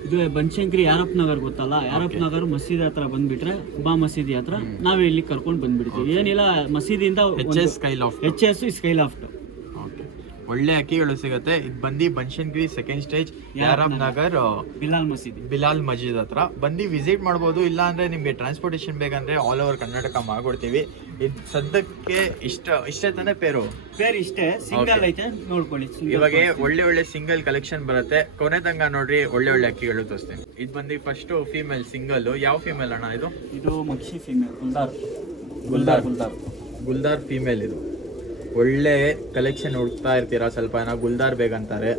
ಇದು ಬನಶಂಕರಿ ಯಾರಪ್ಪ ನಗರ್ ಗೊತ್ತಲ್ಲ, ಯಾರಪ್ಪ ನಗರ್ ಮಸೀದಿ ಹತ್ರ ಬಂದ್ಬಿಟ್ರೆ, ಹುಬಾ ಮಸೀದಿ ಹತ್ರ ನಾವೇ ಇಲ್ಲಿ ಕರ್ಕೊಂಡು ಬಂದ್ಬಿಡ್ತೀವಿ. ಏನಿಲ್ಲ, ಮಸೀದಿಯಿಂದ HS ಸ್ಕೈಲಾಫ್ಟ್. ಒಳ್ಳೆ ಅಕ್ಕಿಗಳು ಸಿಗುತ್ತೆ. ಇದು ಬಂದು ಬನಶಂಕರಿ ಸೆಕೆಂಡ್ ಸ್ಟೇಜ್ ಯಾರಪ್ಪ ನಗರ್ ಬಿಲಾಲ್ ಮಸ್ಜಿದ್ ಹತ್ರ ಬಂದು ವಿಸಿಟ್ ಮಾಡ್ಬೋದು. ಇಲ್ಲ ಅಂದ್ರೆ ನಿಮಗೆ ಟ್ರಾನ್ಸ್ಪೋರ್ಟೇಷನ್ ಬೇಕಂದ್ರೆ ಆಲ್ ಓವರ್ ಕರ್ನಾಟಕ ಮಾಡ್ಕೊಡ್ತೀವಿ. ಇದು ಸದ್ಯಕ್ಕೆ ಇಷ್ಟೇ ತಾನೇ ಪೇರು ಇಷ್ಟೇ, ಸಿಂಗಲ್ ಐತೆ ನೋಡ್ಕೊಳ್ಳಿ. ಇವಾಗ ಒಳ್ಳೆ ಸಿಂಗಲ್ ಕಲೆಕ್ಷನ್ ಬರುತ್ತೆ. ಕೊನೆ ತನಕ ನೋಡ್ರಿ, ಒಳ್ಳೆ ಅಕ್ಕಿಗಳು ತೋರಿಸ್ತೀನಿ. ಇದು ಬಂದು ಫಸ್ಟ್ ಫೀಮೇಲ್ ಸಿಂಗಲ್. ಯಾವ ಫೀಮೇಲ್ ಅಣ್ಣ ಇದು? ಇದು ಮಕ್ಷಿ ಫೀಮೇಲ್, ಗುಲ್ದಾರ್ ಫೀಮೇಲ್. ಇದು ಒಳ್ಳೆ ಕಲೆಕ್ಷನ್ ಹುಡುಕ್ತಾ ಇರ್ತೀರಾ ಸ್ವಲ್ಪ ಜನ, ಗುಲ್ದಾರ್ ಬೇಕಂತಾರೆ.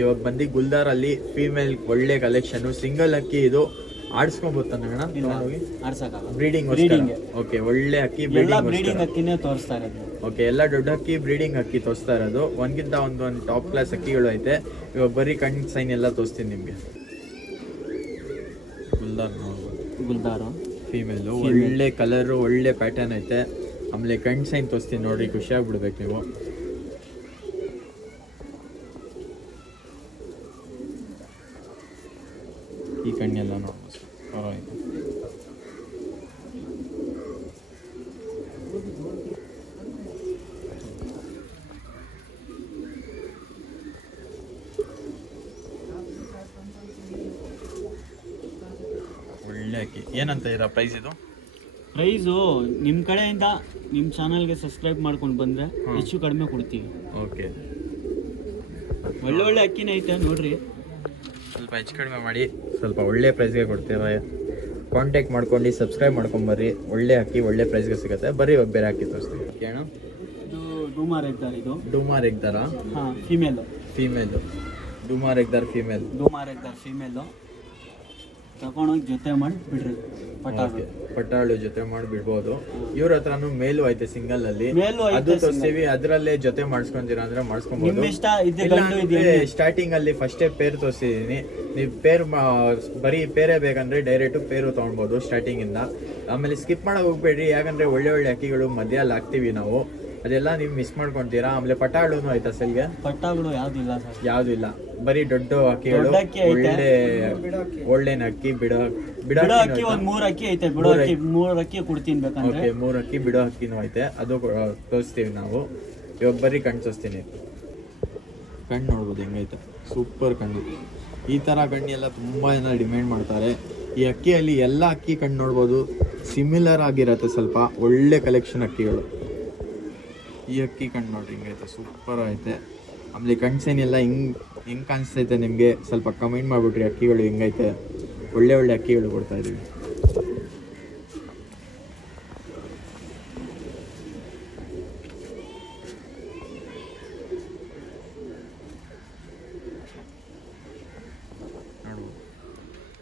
ಇವಾಗ ಬಂದು ಗುಲ್ದಾರಲ್ಲಿ ಫೀಮೇಲ್ ಒಳ್ಳೆ ಕಲೆಕ್ಷನ್. ಸಿಂಗಲ್ ಅಕ್ಕಿ ಇದು ಆಡಿಸ್ಕೊಂಬೋತಾನೆ ಬ್ರೀಡಿಂಗ್. ಓಕೆ, ಒಳ್ಳೆ ಅಕ್ಕಿ ಬ್ರೀಡಿಂಗ್ ಅಕ್ಕಿನೇ ತೋರಿಸ್ತಾ ಇರೋದು. ಓಕೆ, ಎಲ್ಲ ದೊಡ್ಡ ಅಕ್ಕಿ ಬ್ರೀಡಿಂಗ್ ಅಕ್ಕಿ ತೋರಿಸ್ತಾ ಇರೋದು. ಒಂದ್ಗಿಂತ ಒಂದು ಟಾಪ್ ಕ್ಲಾಸ್ ಅಕ್ಕಿಗಳು ಐತೆ. ಇವಾಗ ಬರೀ ಕಣ್ ಸೈನ್ ಎಲ್ಲ ತೋರಿಸ್ತೀನಿ ನಿಮಗೆ. ಗುಲ್ದಾರ್ ಫೀಮೇಲು, ಒಳ್ಳೆ ಕಲರು, ಒಳ್ಳೆ ಪ್ಯಾಟರ್ನ್ ಐತೆ. ಆಮೇಲೆ ಕಣ್ ಸೈನ್ ತೋರಿಸ್ತೀನಿ ನೋಡ್ರಿ, ಖುಷಿಯಾಗ್ಬಿಡ್ಬೇಕು ನೀವು. ಈ ಕಣ್ಣೆಲ್ಲ ನೋಡ್ಬೋದು, ಪರವಾಗಿಲ್ಲ. ಒಳ್ಳೆ ಅಕ್ಕಿ. ಏನಂತ ಇರೋ ಪ್ರೈಸ್ ಇದು? ಪ್ರೈಸು ನಿಮ್ಮ ಕಡೆಯಿಂದ ನಿಮ್ಮ ಚಾನಲ್ಗೆ ಸಬ್ಸ್ಕ್ರೈಬ್ ಮಾಡ್ಕೊಂಡು ಬಂದರೆ ಹೆಚ್ಚು ಕಡಿಮೆ ಕೊಡ್ತೀವಿ. ಓಕೆ, ಒಳ್ಳೆ ಅಕ್ಕಿನೇ ಐತೆ ನೋಡ್ರಿ. ಸ್ವಲ್ಪ ಹೆಚ್ಚು ಕಡಿಮೆ ಮಾಡಿ, ಸ್ವಲ್ಪ ಒಳ್ಳೆ ಪ್ರೈಸ್ಗೆ ಕೊಡ್ತೀವಿ. ಕಾಂಟ್ಯಾಕ್ಟ್ ಮಾಡ್ಕೊಂಡು ಸಬ್ಸ್ಕ್ರೈಬ್ ಮಾಡ್ಕೊಂಬರ್ರಿ. ಒಳ್ಳೆ ಅಕ್ಕಿ ಒಳ್ಳೆ ಪ್ರೈಸ್ಗೆ ಸಿಗುತ್ತೆ. ಬರ್ರಿ, ಇವಾಗ ಬೇರೆ ಅಕ್ಕಿ ತೋರಿಸ್ತೀವಿ. ಕೇಳ, ಇದು ಡೂಮಾರ್ ಎಗ್ದಾರ್. ಇದು ಡೂಮಾರ್ ಎಗ್ದಾರ? ಹಾಂ, ಫೀಮೇಲು. ಡೂಮಾರ್ ಎಗ್ದಾರ್ ಫೀಮೇಲು. ತಗೊಂಡೋಗಿ ಜೊತೆ ಮಾಡಿ ಬಿಡ್ರಿ. ಪಟಾಳು ಜೊತೆ ಮಾಡಿ ಬಿಡ್ಬೋದು. ಇವ್ರ ಹತ್ರನು ಮೇಲು ಐತೆ, ಸಿಂಗಲ್ ಅಲ್ಲಿ ಅದು ತೋರಿಸ್ತೀವಿ. ಅದರಲ್ಲೇ ಜೊತೆ ಮಾಡಿಸ್ಕೊಂತೀರಾ ಅಂದ್ರೆ ಮಾಡಿಸ್ಕೊಬಹುದು. ಸ್ಟಾರ್ಟಿಂಗ್ ಅಲ್ಲಿ ಫಸ್ಟೇ ಪೇರ್ ತೋರಿಸಿದೀನಿ. ನೀವು ಬರೀ ಪೇರೇ ಬೇಕಂದ್ರೆ ಡೈರೆಕ್ಟ್ ಪೇರು ತಗೊಳ್ಬೋದು ಸ್ಟಾರ್ಟಿಂಗ್ ಇಂದ. ಆಮೇಲೆ ಸ್ಕಿಪ್ ಮಾಡಕ್ ಹೋಗ್ಬೇಡ್ರಿ, ಯಾಕಂದ್ರೆ ಒಳ್ಳೆ ಅಕ್ಕಿಗಳು ಮಧ್ಯಲ್ಲಿ ಹಾಕ್ತಿವಿ ನಾವು. ಅದೆಲ್ಲ ನೀವು ಮಿಸ್ ಮಾಡ್ಕೊಂತೀರಾ. ಆಮೇಲೆ ಪಟಾಳುನು ಆಯ್ತಾ ಸೆಲ್ಗೆ? ಪಟಾಗಳು ಯಾವ್ದು ಇಲ್ಲ, ಬರೀ ದೊಡ್ಡ ಅಕ್ಕಿಗಳು. ಒಳ್ಳೆ ಅಕ್ಕಿ ಬಿಡೋ ಅಕ್ಕಿ ಒಂದ್ 3 ಅಕ್ಕಿ ಐತೆ. ಮೂರ್ ಅಕ್ಕಿ ಕೊಡ್ತೀನಿ ಬೇಕಂದ್ರೆ. ಓಕೆ, 3 ಅಕ್ಕಿ ಬಿಡೋ ಅಕ್ಕಿನೂ ಐತೆ, ಅದು ತೋರಿಸ್ತೀವಿ ನಾವು. ಇವಾಗ ಬರೀ ಕಣ್ಣು ತೋರಿಸ್ತೀನಿ. ಕಣ್ಣು ನೋಡ್ಬೋದು ಹೆಂಗೈತೆ, ಸೂಪರ್ ಕಣ್ಣು. ಈ ಥರ ಕಣ್ಣೆಲ್ಲ ತುಂಬ ಜನ ಡಿಮ್ಯಾಂಡ್ ಮಾಡ್ತಾರೆ. ಈ ಅಕ್ಕಿಯಲ್ಲಿ ಎಲ್ಲ ಅಕ್ಕಿ ಕಣ್ಣು ನೋಡ್ಬೋದು, ಸಿಮಿಲರ್ ಆಗಿರತ್ತೆ ಸ್ವಲ್ಪ. ಒಳ್ಳೆ ಕಲೆಕ್ಷನ್ ಅಕ್ಕಿಗಳು. ಈ ಅಕ್ಕಿ ಕಣ್ಣು ನೋಡ್ರಿ ಹಿಂಗೈತೆ, ಸೂಪರ್ ಐತೆ. ಆಮೇಲೆ ಕಣ್ಣು ಸೈನ್ ಎಲ್ಲ ಹೆಂಗೆ ಕಾಣಿಸ್ತೈತೆ ನಿಮಗೆ ಸ್ವಲ್ಪ ಕಮೆಂಟ್ ಮಾಡಿಬಿಟ್ರಿ. ಅಕ್ಕಿಗಳು ಹೆಂಗೈತೆ, ಒಳ್ಳೆ ಅಕ್ಕಿಗಳು ಕೊಡ್ತಾ ಇದ್ದೀವಿ.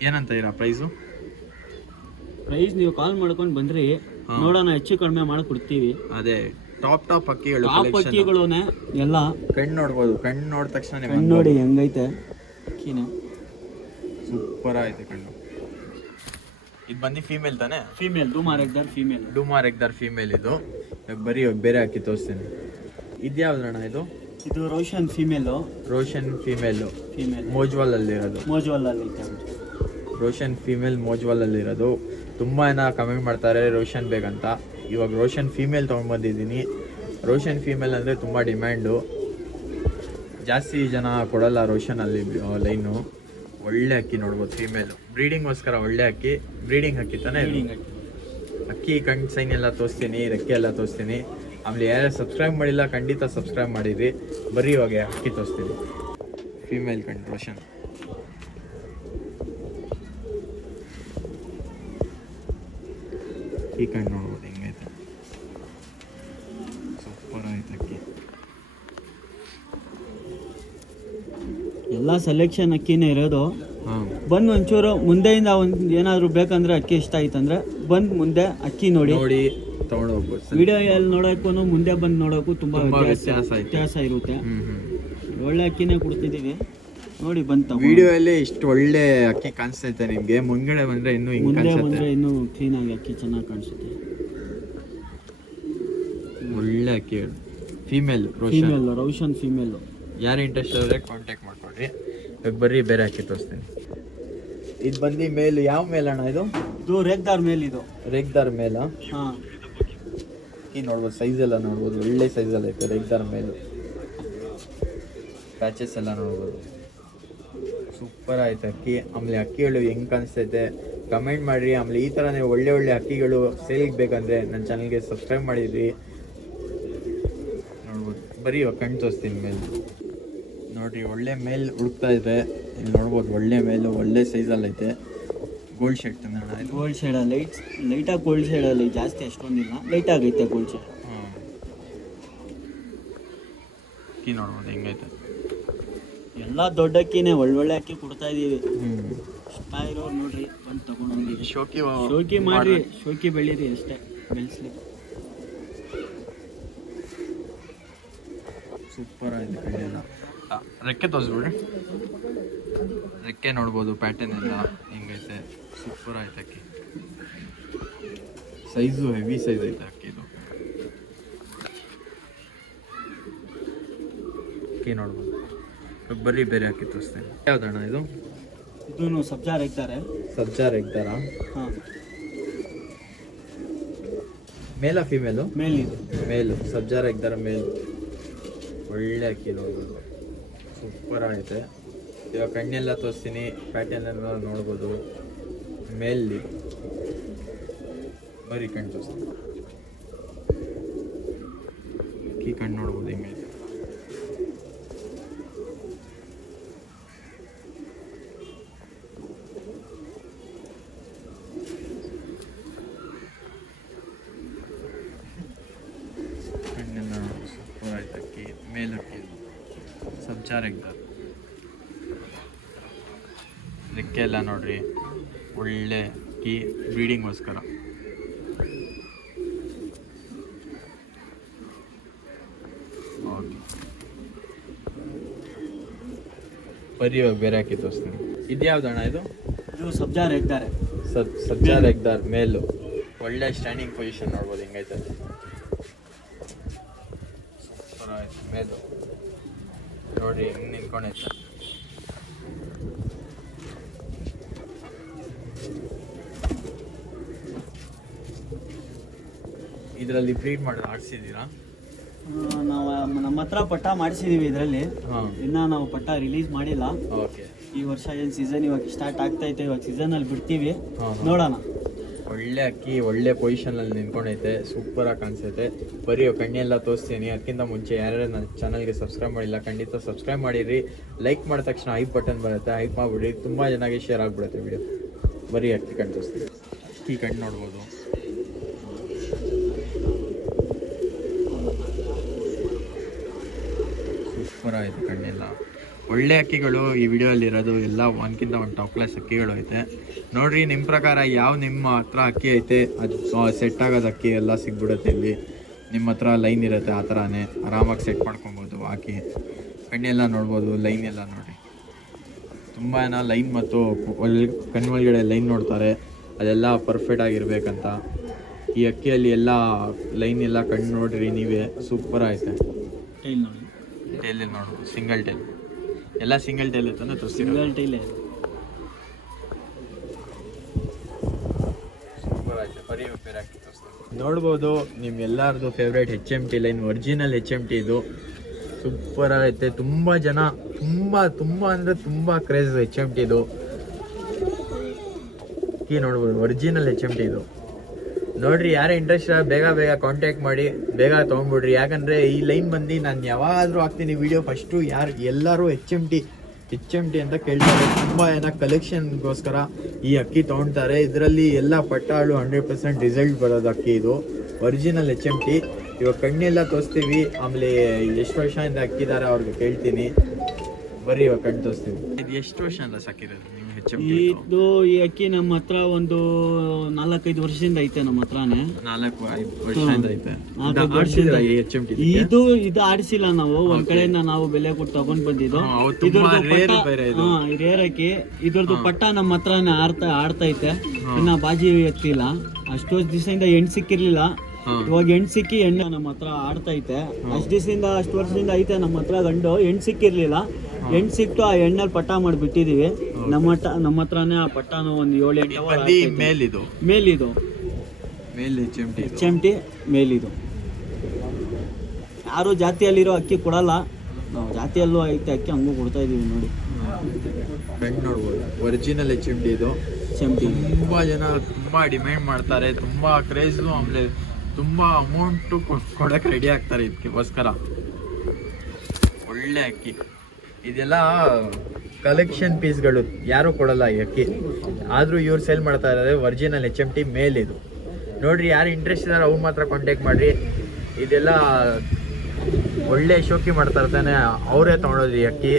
ಏನಂತ ಇರ ಪ್ರೈಸು? ಪ್ರೈಸ್ ನೀವು ಕಾಲ್ ಮಾಡ್ಕೊಂಡು ಬಂದ್ರಿ, ನೋಡೋಣ ಹೆಚ್ಚು ಕಡಿಮೆ ಮಾಡಿ ಕೊಡ್ತೀವಿ. ಅದೇ ಟಾಪ್ ಅಕ್ಕಿಗಳು, ಟಾಪ್ ಅಕ್ಕಿಗಳೇ ಎಲ್ಲ. ಕಣ್ಣು ನೋಡ್ಬೋದು, ಕಣ್ಣು ನೋಡಿದ ತಕ್ಷಣ ಕಣ್ಣು ನೋಡಿ ಹೆಂಗೈತೆ ಅಕ್ಕಿನ, ಸೂಪರ್ ಆಯ್ತು ಕಣ್ಣು. ಇದು ಬಂದು ಫೀಮೇಲ್ ತಾನೆ? ಫೀಮೇಲ್ ಡುಮಾರ್ ಎಗ್ದಾರ್ ಫೀಮೇಲ್ ಇದು. ಬರೀ ಬೇರೆ ಅಕ್ಕಿ ತೋರಿಸ್ತೀನಿ. ಇದ್ಯಾವ್ದಣ್ಣ ಇದು? ಇದು ರೋಷನ್ ಫೀಮೇಲು. ಮೋಜ್ವಾಲ್ ಅಲ್ಲಿರೋದು. ರೋಷನ್ ಫೀಮೇಲ್ ಮೋಜ್ವಾಲ್ ಅಲ್ಲಿರೋದು. ತುಂಬ ಜನ ಕಮೆಂಟ್ ಮಾಡ್ತಾರೆ ರೋಷನ್ ಬೇಕಂತ. ಇವಾಗ ರೋಷನ್ ಫೀಮೇಲ್ ತೊಗೊಂಡ್ಬಂದಿದ್ದೀನಿ. ರೋಷನ್ ಫೀಮೇಲ್ ಅಂದರೆ ತುಂಬ ಡಿಮ್ಯಾಂಡು, ಜಾಸ್ತಿ ಜನ ಕೊಡಲ್ಲ ರೋಷನಲ್ಲಿ ಲೈನು. ಒಳ್ಳೆ ಅಕ್ಕಿ ನೋಡ್ಬೋದು, ಫೀಮೇಲು ಬ್ರೀಡಿಂಗ್ಗೋಸ್ಕರ ಒಳ್ಳೆ ಅಕ್ಕಿ. ಬ್ರೀಡಿಂಗ್ ಅಕ್ಕಿ ತಾನೇ? ಅಕ್ಕಿ ಕಣ್ ಸೈನ್ ಎಲ್ಲ ತೋರಿಸ್ತೀನಿ, ರೆಕ್ಕೆ ಎಲ್ಲ ತೋರಿಸ್ತೀನಿ. ಆಮೇಲೆ ಯಾರು ಸಬ್ಸ್ಕ್ರೈಬ್ ಮಾಡಿಲ್ಲ ಖಂಡಿತ ಸಬ್ಸ್ಕ್ರೈಬ್ ಮಾಡಿರಿ. ಬರೀ ಇವಾಗ ಅಕ್ಕಿ ತೋರಿಸ್ತೀನಿ. ಫೀಮೇಲ್ ಕಣ್ ರೋಷನ್. ಈ ಕಣ್ಣು ನೋಡ್ಬೋದು ಹೆಂಗೈತೆ, ಸೂಪರ್ ಆಯ್ತು ಅಕ್ಕಿ. ಎಲ್ಲ ಸೆಲೆಕ್ಷನ್ ಅಕ್ಕಿನೇ ಇರೋದು. ಬಂದು ಒಂಚೂರು ಮುಂದೆಯಿಂದ ಏನಾದರೂ ಬೇಕಂದ್ರೆ ಅಕ್ಕಿ ಇಷ್ಟ ಆಯ್ತಂದ್ರೆ ಬಂದು ಮುಂದೆ ಅಕ್ಕಿ ನೋಡಿ ತಗೊಂಡು ಹೋಗ್ಬೋದು. ವಿಡಿಯೋಯಲ್ಲಿ ನೋಡೋಕ್ಕೂ ಮುಂದೆ ಬಂದು ನೋಡೋಕ್ಕೂ ತುಂಬ ವ್ಯತ್ಯಾಸ ಇರುತ್ತೆ. ಒಳ್ಳೆ ಅಕ್ಕಿನೇ ಕೊಡ್ತಿದ್ದೀವಿ ನೋಡಿ, ಬಂತು. ವಿಡಿಯೋಲ್ಲಿ ಇಷ್ಟು ಒಳ್ಳೆ ಅಕ್ಕಿ ಕಾಣಿಸ್ತೈತೆ ನಿಮಗೆ, ಮುಂದ್ಗಡೆ ಬಂದರೆ ಇನ್ನೂ ಮುಂದೆ ಬಂದರೆ ಇನ್ನೂ ಕ್ಲೀನಾಗಿ ಅಕ್ಕಿ ಚೆನ್ನಾಗಿ ಕಾಣಿಸುತ್ತೆ. ಒಳ್ಳೆ ಅಕ್ಕಿ ಫೀಮೇಲ್ ರೋಷನ್ ಫೀಮೇಲು. ಯಾರು ಇಂಟ್ರೆಸ್ಟ್ ಆದರೆ ಕಾಂಟ್ಯಾಕ್ಟ್ ಮಾಡ್ಕೊಳ್ರಿ. ಇವಾಗ ಬರ್ರಿ ಬೇರೆ ಅಕ್ಕಿ ತೋರಿಸ್ತೀನಿ. ಇದು ಬಂದು ಮೇಲ್. ಯಾವ ಮೇಲ್ ಅಣ್ಣ ಇದು? ರೇಗ್ದಾರ್ ಮೇಲ್. ಇದು ರೇಗ್ದಾರ್ ಮೇಲ? ಹಾಂ. ಅಕ್ಕಿ ನೋಡ್ಬೋದು, ಸೈಜ್ ಎಲ್ಲ ನೋಡ್ಬೋದು, ಒಳ್ಳೆ ಸೈಜಲ್ಲಿ ಐತೆ ರೇಗ್ದಾರ್ ಮೇಲು. ಪ್ಯಾಚಸ್ ಎಲ್ಲ ನೋಡ್ಬೋದು, ಸೂಪರ್ ಆಯ್ತು ಅಕ್ಕಿ. ಆಮೇಲೆ ಅಕ್ಕಿಗಳು ಹೆಂಗೆ ಕಾಣಿಸ್ತೈತೆ ಕಮೆಂಟ್ ಮಾಡಿರಿ. ಆಮೇಲೆ ಈ ಥರನೇ ಒಳ್ಳೆ ಅಕ್ಕಿಗಳು ಸೇಲ್ಗೆ ಬೇಕಂದರೆ ನನ್ನ ಚಾನಲ್ಗೆ ಸಬ್ಸ್ಕ್ರೈಬ್ ಮಾಡಿದ್ರಿ. ನೋಡ್ಬೋದು, ಬರೀ ಇವಾಗ ಕಣ್ಣು ತೋರಿಸ್ತೀನಿ ಮೇಲ್ ನೋಡಿರಿ. ಒಳ್ಳೆ ಮೇಲ್ ಹುಡುಕ್ತಾ ಇದೆ, ಇಲ್ಲಿ ನೋಡ್ಬೋದು. ಒಳ್ಳೆ ಮೇಲು, ಒಳ್ಳೆ ಸೈಜಲ್ಲಿ ಐತೆ. ಗೋಲ್ಡ್ ಶೇಡ್ ತಂದಣ್ಣ ಇದು. ಗೋಲ್ಡ್ ಶೇಡ್ ಲೈಟಾಗಿ ಗೋಲ್ಡ್ ಶೇಡಲ್ಲಿ, ಜಾಸ್ತಿ ಅಷ್ಟೊಂದಿಲ್ಲ, ಲೈಟಾಗಿ ಐತೆ ಗೋಲ್ಡ್ ಶೇಡ್. ಅಕ್ಕಿ ನೋಡ್ಬೋದು ಹೆಂಗೈತೆ. ಎಲ್ಲ ದೊಡ್ಡ ಅಕ್ಕಿನೇ, ಒಳ್ಳೊಳ್ಳೆ ಅಕ್ಕಿ ಕೊಡ್ತಾ ಇದೀವಿ. ಇಷ್ಟ ಇರೋರು ನೋಡ್ರಿ ಬಂದು ತಗೊಂಡೋಗಿ ಶೋಕಿ ಮಾಡ್ರಿ, ಶೋಕಿ ಬೆಳೀರಿ ಅಷ್ಟೇ, ಬೆಳೆಸ್ಲಿ. ಸೂಪರ್ ಆಯ್ತು ಕಡೆಯೆಲ್ಲ. ರೆಕ್ಕೆ ತೋರಿಸ್ಬಿಡ್ರಿ, ರೆಕ್ಕೆ ನೋಡ್ಬೋದು, ಪ್ಯಾಟರ್ನ್ ಎಲ್ಲ ಹೆಂಗೈತೆ. ಸೂಪರ್ ಆಯ್ತು ಅಕ್ಕಿ. ಸೈಜು ಹೆವಿ ಸೈಜ್ ಐತೆ ಅಕ್ಕಿದು. ಅಕ್ಕಿ ನೋಡ್ಬೋದು. ಬರೀ ಬೇರೆ ಅಕ್ಕಿ ತೋರಿಸ್ತೇನೆ. ಯಾವ್ದಣ್ಣ ಇದು? ಇದೂ ಸಬ್ಜಾ ರೇಗ್ದಾರ. ಹಾಂ. ಮೇಲ ಫೀಮೇಲು? ಮೇಲು. ಸಬ್ಜಾ ರೇಗ್ದಾರ ಮೇಲು. ಒಳ್ಳೆ ಅಕ್ಕಿ ನೋಡ್ಬೋದು, ಸೂಪರ್ ಆಗಿದೆ. ಇವಾಗ ಕಣ್ಣೆಲ್ಲ ತೋರಿಸ್ತೀನಿ, ಪ್ಯಾಟರ್ನ್ ಎಲ್ಲ ನೋಡ್ಬೋದು. ಮೇಲಿ ಬರೀ ಕಣ್ಣು ತೋರಿಸ್ತೀನಿ. ಅಕ್ಕಿ ಕಣ್ಣು ನೋಡ್ಬೋದು ಹೆಂಗೈತೆ. ಕಣ್ಣೆಲ್ಲ ಸೂಪರ್ ಆಯ್ತು ಅಕ್ಕಿ. ಮೇಲಕ್ಕಿ ಸಬ್ಜಾ ರೇಗ್ದಾರ್. ರೆಕ್ಕೆ ಎಲ್ಲ ನೋಡ್ರಿ, ಒಳ್ಳೆ ಅಕ್ಕಿ, ಬ್ರೀಡಿಂಗ್ಗೋಸ್ಕರ. ಓಕೆ, ಬರೀ ಇವಾಗ ಬೇರೆ ಅಕ್ಕಿ ತೋರಿಸ್ತೀನಿ. ಇದ್ಯಾವ್ದಣ್ಣ ಇದು? ಸಬ್ಜಾ ರೇಗ್ದಾರ್ ಮೇಲು. ಒಳ್ಳೆ ಸ್ಟ್ಯಾಂಡಿಂಗ್ ಪೊಸಿಷನ್ ನೋಡ್ಬೋದು ಹೆಂಗೈತೆ. ಸೂಪರ್ ಆಯ್ತು ಮೇಲು ನೋಡ್ರಿ ಹೆಂಗೆ ನಿಂತ್ಕೊಂಡೈತೆ. ಇದರಲ್ಲಿ ಬ್ರೀಡ್ ಮಾಡಿ ಆಡಿಸಿದ್ದೀರಾ? ನಾವು ನಮ್ಮ ಹತ್ರ ಪಟ್ಟ ಮಾಡಿಸಿದೀವಿ. ಇದರಲ್ಲಿ ಇನ್ನು ನಾವು ಪಟ್ಟ ರಿಲೀಸ್ ಮಾಡಿಲ್ಲ. ಓಕೆ. ಈ ವರ್ಷ ಏನು ಸೀಸನ್ ಇವಾಗ ಸ್ಟಾರ್ಟ್ ಆಗ್ತೈತೆ, ಇವಾಗ ಸೀಸನಲ್ಲಿ ಬಿಡ್ತೀವಿ, ನೋಡೋಣ. ಒಳ್ಳೆ ಅಕ್ಕಿ, ಒಳ್ಳೆ ಪೊಸಿಷನಲ್ಲಿ ನಿಂತ್ಕೊಂಡೈತೆ, ಸೂಪರಾಗಿ ಕಾಣಿಸ್ತೈತೆ. ಬರೀ ಕಣ್ಣೆಲ್ಲ ತೋರಿಸ್ತೀನಿ. ಅದಕ್ಕಿಂತ ಮುಂಚೆ ಯಾರ್ಯಾರು ನನ್ನ ಚಾನಲ್ಗೆ ಸಬ್ಸ್ಕ್ರೈಬ್ ಮಾಡಿಲ್ಲ ಖಂಡಿತ ಸಬ್ಸ್ಕ್ರೈಬ್ ಮಾಡಿರಿ. ಲೈಕ್ ಮಾಡಿದ ತಕ್ಷಣ ಹೈಪ್ ಬಟನ್ ಬರುತ್ತೆ, ಹೈಪ್ ಮಾಡಿಬಿಡ್ರಿ, ತುಂಬ ಚೆನ್ನಾಗಿ ಶೇರ್ ಆಗಿಬಿಡುತ್ತೆ ವಿಡಿಯೋ. ಬರೀ ಅಕ್ಕಿ ಕಣ್ಣು ತೋರಿಸ್ತೀನಿ. ಅಕ್ಕಿ ಕಣ್ಣು ನೋಡ್ಬೋದು, ಸೂಪರ್ ಆಯಿತು ಕಣ್ಣೆಲ್ಲ. ಒಳ್ಳೆ ಅಕ್ಕಿಗಳು ಈ ವಿಡಿಯೋಲ್ಲಿ ಇರೋದು ಎಲ್ಲ ಒಂದ್ಕಿಂತ ಒಂದು ಟಾಪ್ ಕ್ಲಾಸ್ ಅಕ್ಕಿಗಳು ಐತೆ. ನೋಡ್ರಿ ನಿಮ್ಮ ಪ್ರಕಾರ ಯಾವ ನಿಮ್ಮ ಹತ್ರ ಅಕ್ಕಿ ಐತೆ ಅದು ಸೆಟ್ ಆಗೋದು ಅಕ್ಕಿ ಎಲ್ಲ ಸಿಗ್ಬಿಡುತ್ತೆ ಇಲ್ಲಿ. ನಿಮ್ಮ ಹತ್ರ ಲೈನ್ ಇರುತ್ತೆ, ಆ ಥರನೇ ಆರಾಮಾಗಿ ಸೆಟ್ ಮಾಡ್ಕೊಬೋದು ಹಾಕಿ. ಕಣ್ಣೆಲ್ಲ ನೋಡ್ಬೋದು, ಲೈನ್ ಎಲ್ಲ ನೋಡಿ. ತುಂಬ ಜನ ಲೈನ್ ಮತ್ತು ಕಣ್ಣೊಳಗಡೆ ಲೈನ್ ನೋಡ್ತಾರೆ, ಅದೆಲ್ಲ ಪರ್ಫೆಕ್ಟ್ ಆಗಿರ್ಬೇಕಂತ. ಈ ಅಕ್ಕಿಯಲ್ಲಿ ಎಲ್ಲ ಲೈನ್ ಎಲ್ಲ ಕಣ್ಣು ನೋಡ್ರಿ ನೀವೇ, ಸೂಪರ್ ಐತೆ. ಟೈಲ್ ನೋಡಿ, ಟೈಲ್ ನೋಡ್ಬೋದು, ಸಿಂಗಲ್ ಟೈಲ್ ಎಲ್ಲ ಸಿಂಗಲ್ ಟೈಲ್ ಐತೆ ತೋರಿಸ್ತೀನಿ. ಸಿಂಗಲ್ ಟೈಲೇ ಸೂಪರ್ ಆಯ್ತು. ಬರೀ ಬೇರೆ ಹಾಕಿ ತೋರಿಸ್ತೀನಿ. ನೋಡ್ಬೋದು ನಿಮ್ಗೆಲ್ಲರದು favourite HMT line, original HMT ಇದು. ಸೂಪರ್ ಆಗೈತೆ. ತುಂಬ ಜನ ತುಂಬ ಅಂದರೆ ತುಂಬ ಕ್ರೇಜ್ HMT ಇದು. ಅಕ್ಕಿ ನೋಡ್ಬೋದು, ಒರಿಜಿನಲ್ HMT ಇದು. ನೋಡ್ರಿ, ಯಾರೇ ಇಂಟ್ರೆಸ್ಟ್ ಬೇಗ ಕಾಂಟ್ಯಾಕ್ಟ್ ಮಾಡಿ, ಬೇಗ ತೊಗೊಂಡ್ಬಿಡ್ರಿ. ಯಾಕಂದರೆ ಈ ಲೈನ್ ಬಂದು ನಾನು ಯಾವಾದರೂ ಹಾಕ್ತೀನಿ ವಿಡಿಯೋ ಫಸ್ಟು. ಎಲ್ಲರೂ ಎಚ್ ಎಮ್ ಟಿ ಅಂತ ಕೇಳ್ತಾರೆ. ತುಂಬ ಜನ ಕಲೆಕ್ಷನ್ಗೋಸ್ಕರ ಈ ಅಕ್ಕಿ ತೊಗೊಳ್ತಾರೆ. ಇದರಲ್ಲಿ ಎಲ್ಲ ಪಟ್ಟಾಳು 100% ರಿಸಲ್ಟ್ ಬರೋದು ಅಕ್ಕಿ ಇದು, ಒರಿಜಿನಲ್ HMT. ಇವಾಗ ಕಣ್ಣೆಲ್ಲ ತೋರಿಸ್ತೀವಿ, ಆಮೇಲೆ ಎಷ್ಟು ವರ್ಷದಿಂದ ಅಕ್ಕಿದ್ದಾರೆ ಅವ್ರಿಗೆ ಕೇಳ್ತೀನಿ. ಬರೀ ಇವಾಗ ಕಣ್ಣು ತೋರಿಸ್ತೀವಿ. ಇದು ಎಷ್ಟು ವರ್ಷದಿಂದ ಸಾಕಿರೋದು ನೀವು HMT? ಇದು ಈ ಅಕ್ಕಿ ನಮ್ಮ ಹತ್ರ ಒಂದು 4-5 ವರ್ಷದಿಂದ ಐತೆ. ನಮ್ಮ ಹತ್ರನೇ 4-5 ವರ್ಷದಿಂದ ಐತೆ. HMT ಇದು ಆಡಿಸಿಲ್ಲ ನಾವು, ಒಂದ್ ಕಡೆಯಿಂದ ನಾವು ಬೆಲೆ ಕೊಟ್ಟು ತಗೊಂಡ್ ಬಂದಿದ್ದು. ರೇರ್ ಅಕ್ಕಿ. ಇದ್ರದ್ದು ಪಟ್ಟ ನಮ್ಮ ಹತ್ರನೇ ಆಡ್ತೈತೆ. ಇನ್ನ ಬಾಜಿ ಎತ್ತಿಲ್ಲ. ಅಷ್ಟು ದಿವಸದಿಂದ ಹೆಣ್ಣು ಸಿಕ್ಕಿರ್ಲಿಲ್ಲ. ಇವಾಗ ಹೆಣ್ಣು ಸಿಕ್ಕಿ ಹೆಣ್ಣು ನಮ್ಮ ಹತ್ರ ಆಡ್ತೈತೆ. ಅಷ್ಟು ವರ್ಷದಿಂದ ಐತೆ ನಮ್ಮ ಹತ್ರ ಗಂಡು. ಹೆಣ್ಣು ಸಿಕ್ಕಿರ್ಲಿಲ್ಲ, ಹೆಣ್ಣು ಸಿಕ್ತು. ಆ ಎಣ್ಣಲ್ಲಿ ಪಟ್ಟ ಮಾಡಿಬಿಟ್ಟಿದೀವಿ. ನಮ್ಮ ಹತ್ರನೇ ಆ ಪಟ್ಟನು ಒಂದು 7-8 ಮೇಲಿದು HMT ಮೇಲಿದು. ಯಾರು ಜಾತಿಯಲ್ಲಿರೋ ಅಕ್ಕಿ ಕೊಡಲ್ಲ, ನಾವು ಜಾತಿಯಲ್ಲೂ ಐತೆ ಅಕ್ಕಿ, ಹಂಗೂ ಕೊಡ್ತಾ ಇದೀವಿ ನೋಡಿ. ನೋಡ್ಬೋದು, ಒರಿಜಿನಲ್ HMT ಇದು. ತುಂಬ ಜನ ತುಂಬ ಡಿಮ್ಯಾಂಡ್ ಮಾಡ್ತಾರೆ, ತುಂಬ ಕ್ರೇಜು, ಆಮೇಲೆ ತುಂಬ ಅಮೌಂಟು ಕೊಡೋಕೆ ರೆಡಿ ಆಗ್ತಾರೆ ಇದಕ್ಕೋಸ್ಕರ. ಒಳ್ಳೆ ಅಕ್ಕಿ ಇದೆಲ್ಲ ಕಲೆಕ್ಷನ್ ಪೀಸ್ಗಳು, ಯಾರೂ ಕೊಡಲ್ಲ ಈ ಅಕ್ಕಿ. ಆದರೂ ಇವ್ರು ಸೇಲ್ ಮಾಡ್ತಾ ಇದ್ದಾರೆ ಒರಿಜಿನಲ್ HMT ಮೇಲಿದು. ನೋಡಿರಿ, ಯಾರು ಇಂಟ್ರೆಸ್ಟ್ ಇದ್ದಾರೆ ಅವ್ರು ಮಾತ್ರ ಕಾಂಟ್ಯಾಕ್ಟ್ ಮಾಡಿರಿ. ಇದೆಲ್ಲ ಒಳ್ಳೆ ಶೋಕಿ ಮಾಡ್ತಾ ಇರ್ತಾನೆ, ಅವರೇ ತೊಗೊಳೋದು ಈ ಅಕ್ಕಿ.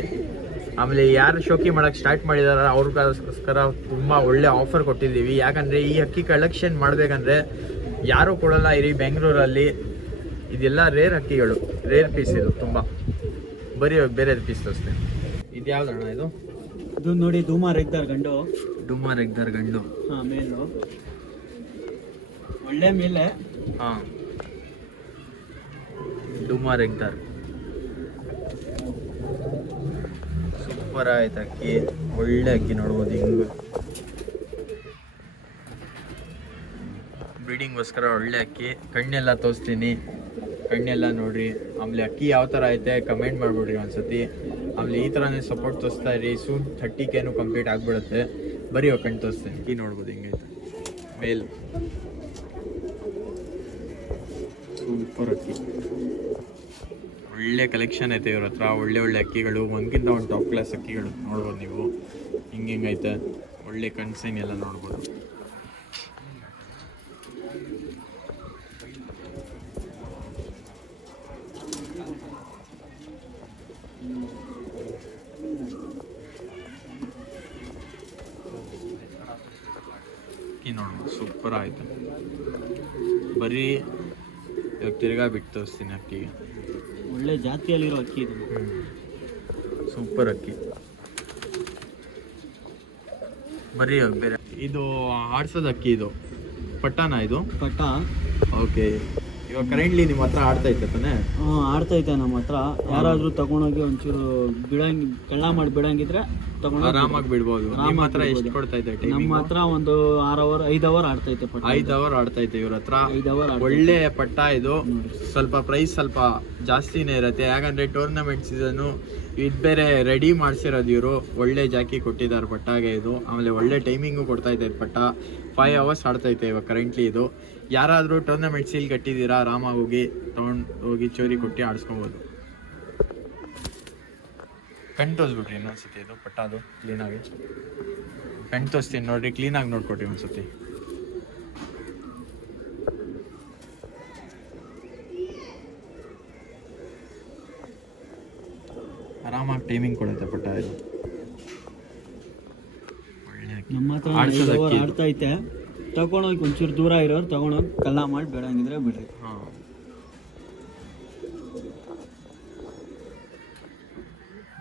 ಆಮೇಲೆ ಯಾರು ಶೋಕಿ ಮಾಡೋಕ್ಕೆ ಸ್ಟಾರ್ಟ್ ಮಾಡಿದಾರೆ ಅವ್ರಿಗೋಸ್ಕರ ತುಂಬ ಒಳ್ಳೆ ಆಫರ್ ಕೊಟ್ಟಿದ್ದೀವಿ. ಯಾಕಂದರೆ ಈ ಅಕ್ಕಿ ಕಲೆಕ್ಷನ್ ಮಾಡಬೇಕಂದ್ರೆ ಯಾರೂ ಕೊಡಲ್ಲ ಇರಿ ಬೆಂಗಳೂರಲ್ಲಿ. ಇದೆಲ್ಲ ರೇರ್ ಅಕ್ಕಿಗಳು, ರೇರ್ ಪೀಸ್ ಇದು ತುಂಬ. ಬರೀ ಬೇರೆ ಪೀಸ್ ತೋರಿಸ್ತೀನಿ. ಇದು ಯಾವ್ದಣ್ಣ ಇದು? ಇದು ನೋಡಿ, ಧೂಮಾರ್ ಎಗ್ದಾರ್ ಗಂಡು. ಹಾಂ, ಮೇಲು ಒಳ್ಳೆ ಮೇಲೆ. ಹಾಂ, ಧೂಮಾರ್ ಎಗ್ದಾರ್ ಸೂಪರ್ ಆಯ್ತು ಅಕ್ಕಿ. ಒಳ್ಳೆ ಅಕ್ಕಿ ನೋಡ್ಬೋದು, ಹಿಂಗೆ ಬ್ರೀಡಿಂಗ್ಗೋಸ್ಕರ ಒಳ್ಳೆ ಅಕ್ಕಿ. ಕಣ್ಣೆಲ್ಲ ತೋರಿಸ್ತೀನಿ, ಕಣ್ಣೆಲ್ಲ ನೋಡ್ರಿ. ಆಮೇಲೆ ಅಕ್ಕಿ ಯಾವ ಥರ ಐತೆ ಕಮೆಂಟ್ ಮಾಡಿಬಿಡ್ರಿ ಒಂದ್ಸತಿ. ಆಮೇಲೆ ಈ ಥರನೇ ಸಪೋರ್ಟ್ ತೋರಿಸ್ತಾ ಇರಿ. ಸೂನ್ 30K ಕಂಪ್ಲೀಟ್ ಆಗಿಬಿಡುತ್ತೆ. ಬರೀ ಕಣ್ಣು ತೋರಿಸ್ತೀನಿ. ಅಕ್ಕಿ ನೋಡ್ಬೋದು ಹಿಂಗೈತೆ ಮೇಲ್. ಸೂಪರ್ ಅಕ್ಕಿ, ಒಳ್ಳೆ ಕಲೆಕ್ಷನ್ ಐತೆ ಇವ್ರ ಹತ್ರ. ಒಳ್ಳೆ ಅಕ್ಕಿಗಳು, ಒಂದ್ಕಿಂತ ಒಂದು ಟಾಪ್ ಕ್ಲಾಸ್ ಅಕ್ಕಿಗಳು ನೋಡ್ಬೋದು ನೀವು. ಹಿಂಗೈತೆ ಒಳ್ಳೆ ಕನ್ಸೈನ್ ಎಲ್ಲ ನೋಡ್ಬೋದು. ಅಕ್ಕಿ ನೋಡ್ಬೋದು, ಸೂಪರ್ ಆಯ್ತು. ಬರೀ ಇವಾಗ ತಿರ್ಗಾ ಬಿಟ್ಟು ತೋರಿಸ್ತೀನಿ ಅಕ್ಕಿಗೆ. ಒಳ್ಳೆ ಜಾತಿಯಲ್ಲಿರೋ ಅಕ್ಕಿ ಇದು. ಸೂಪರ್ ಅಕ್ಕಿ. ಬರೀ ಬೇರೆ ಇದು ಆಡ್ಸೋದು ಅಕ್ಕಿ. ಇದು ಪಟ್ಟಾನ? ಇದು ಪಟ್ಟ. ಓಕೆ. ಇವಾಗ ಕರೆಂಟ್ಲಿ ನಿಮ್ಮ ಹತ್ರ ಆಡ್ತೈತೆ ತಾನೆ? ಆಡ್ತೈತೆ ನಮ್ಮ ಹತ್ರ. ಯಾರಾದ್ರೂ ತಗೊಂಡೋಗಿ ಒಂಚೂರು ಕಳ್ಳ ಮಾಡಿ ಬಿಡಂಗಿದ್ರೆ ತಗೊಂಡು ಆರಾಮಾಗಿ ಬಿಡ್ಬೋದು. ನಿಮ್ಮ ಹತ್ರ ಎಷ್ಟು ಕೊಡ್ತೈತೆ ಟೈಮಿಂಗ್? ನಮ್ಮ ಹತ್ರ ಒಂದು 5 ಅವರ್ ಆಡ್ತೈತೆ ಪಟ್ಟ. 5 ಅವರ್ ಆಡ್ತೈತೆ ಇವ್ರ ಹತ್ರ. 5 ಅವರ್. ಒಳ್ಳೆ ಪಟ್ಟ ಇದು. ಸ್ವಲ್ಪ ಪ್ರೈಸ್ ಸ್ವಲ್ಪ ಜಾಸ್ತಿನೇ ಇರುತ್ತೆ, ಯಾಕಂದ್ರೆ ಟೂರ್ನಮೆಂಟ್ ಸೀಸನು. ಇದು ಬೇರೆ ರೆಡಿ ಮಾಡಿಸಿರೋದು ಇವರು. ಒಳ್ಳೆ ಜಾಕಿ ಕೊಟ್ಟಿದ್ದಾರೆ ಪಟ್ಟಾಗೆ ಇದು. ಆಮೇಲೆ ಒಳ್ಳೆ ಟೈಮಿಂಗು ಕೊಡ್ತೈತೆ ಪಟ್ಟ. 5 ಅವರ್ಸ್ ಆಡ್ತೈತೆ ಇವಾಗ ಕರೆಂಟ್ಲಿ ಇದು. ಯಾರಾದರೂ ಟೂರ್ನಮೆಂಟ್ ಸೀಲ್ ಕಟ್ಟಿದ್ದೀರಾ, ಆರಾಮಾಗಿ ಹೋಗಿ ತೊಗೊಂಡು ಹೋಗಿ ಚೋರಿ ಕೊಟ್ಟು ಆಡಿಸ್ಕೊಬೋದು. ಕಣ್ಣು ತೋರಿಸ್ಬಿಟ್ರಿ ಇನ್ನೊಂದ್ಸತಿ. ಇದು ಪಟ್ಟ ಅದು ಕ್ಲೀನಾಗಿ ಕಣ್ಣು ತೋರಿಸ್ತೀನಿ ನೋಡ್ರಿ, ಕ್ಲೀನಾಗಿ ನೋಡ್ಕೊಟ್ರಿ ಒಂದ್ಸತಿ. ಆರಾಮಾಗಿ ಟೈಮಿಂಗ್ ಕೊಡುತ್ತೆ ಪಟ್ಟ ಇದು. ಒಳ್ಳೆ ಅಕ್ಕಿ. ನಮ್ಮ ಹತ್ರ ಆಡ್ಸೋದು 5 ಅಕ್ಕಿ ಇದು. ಆಡ್ತೈತೆ. ತಗೊಂಡೋಗಿ ಒಂಚೂರು ದೂರ ಇರೋರು ತಗೊಂಡೋಗಿ ಕಲ್ಲ ಮಾಡಿ ಬೇಡಂಗಿದ್ರೆ ಬಿಡ್ರಿ. ಹಾಂ,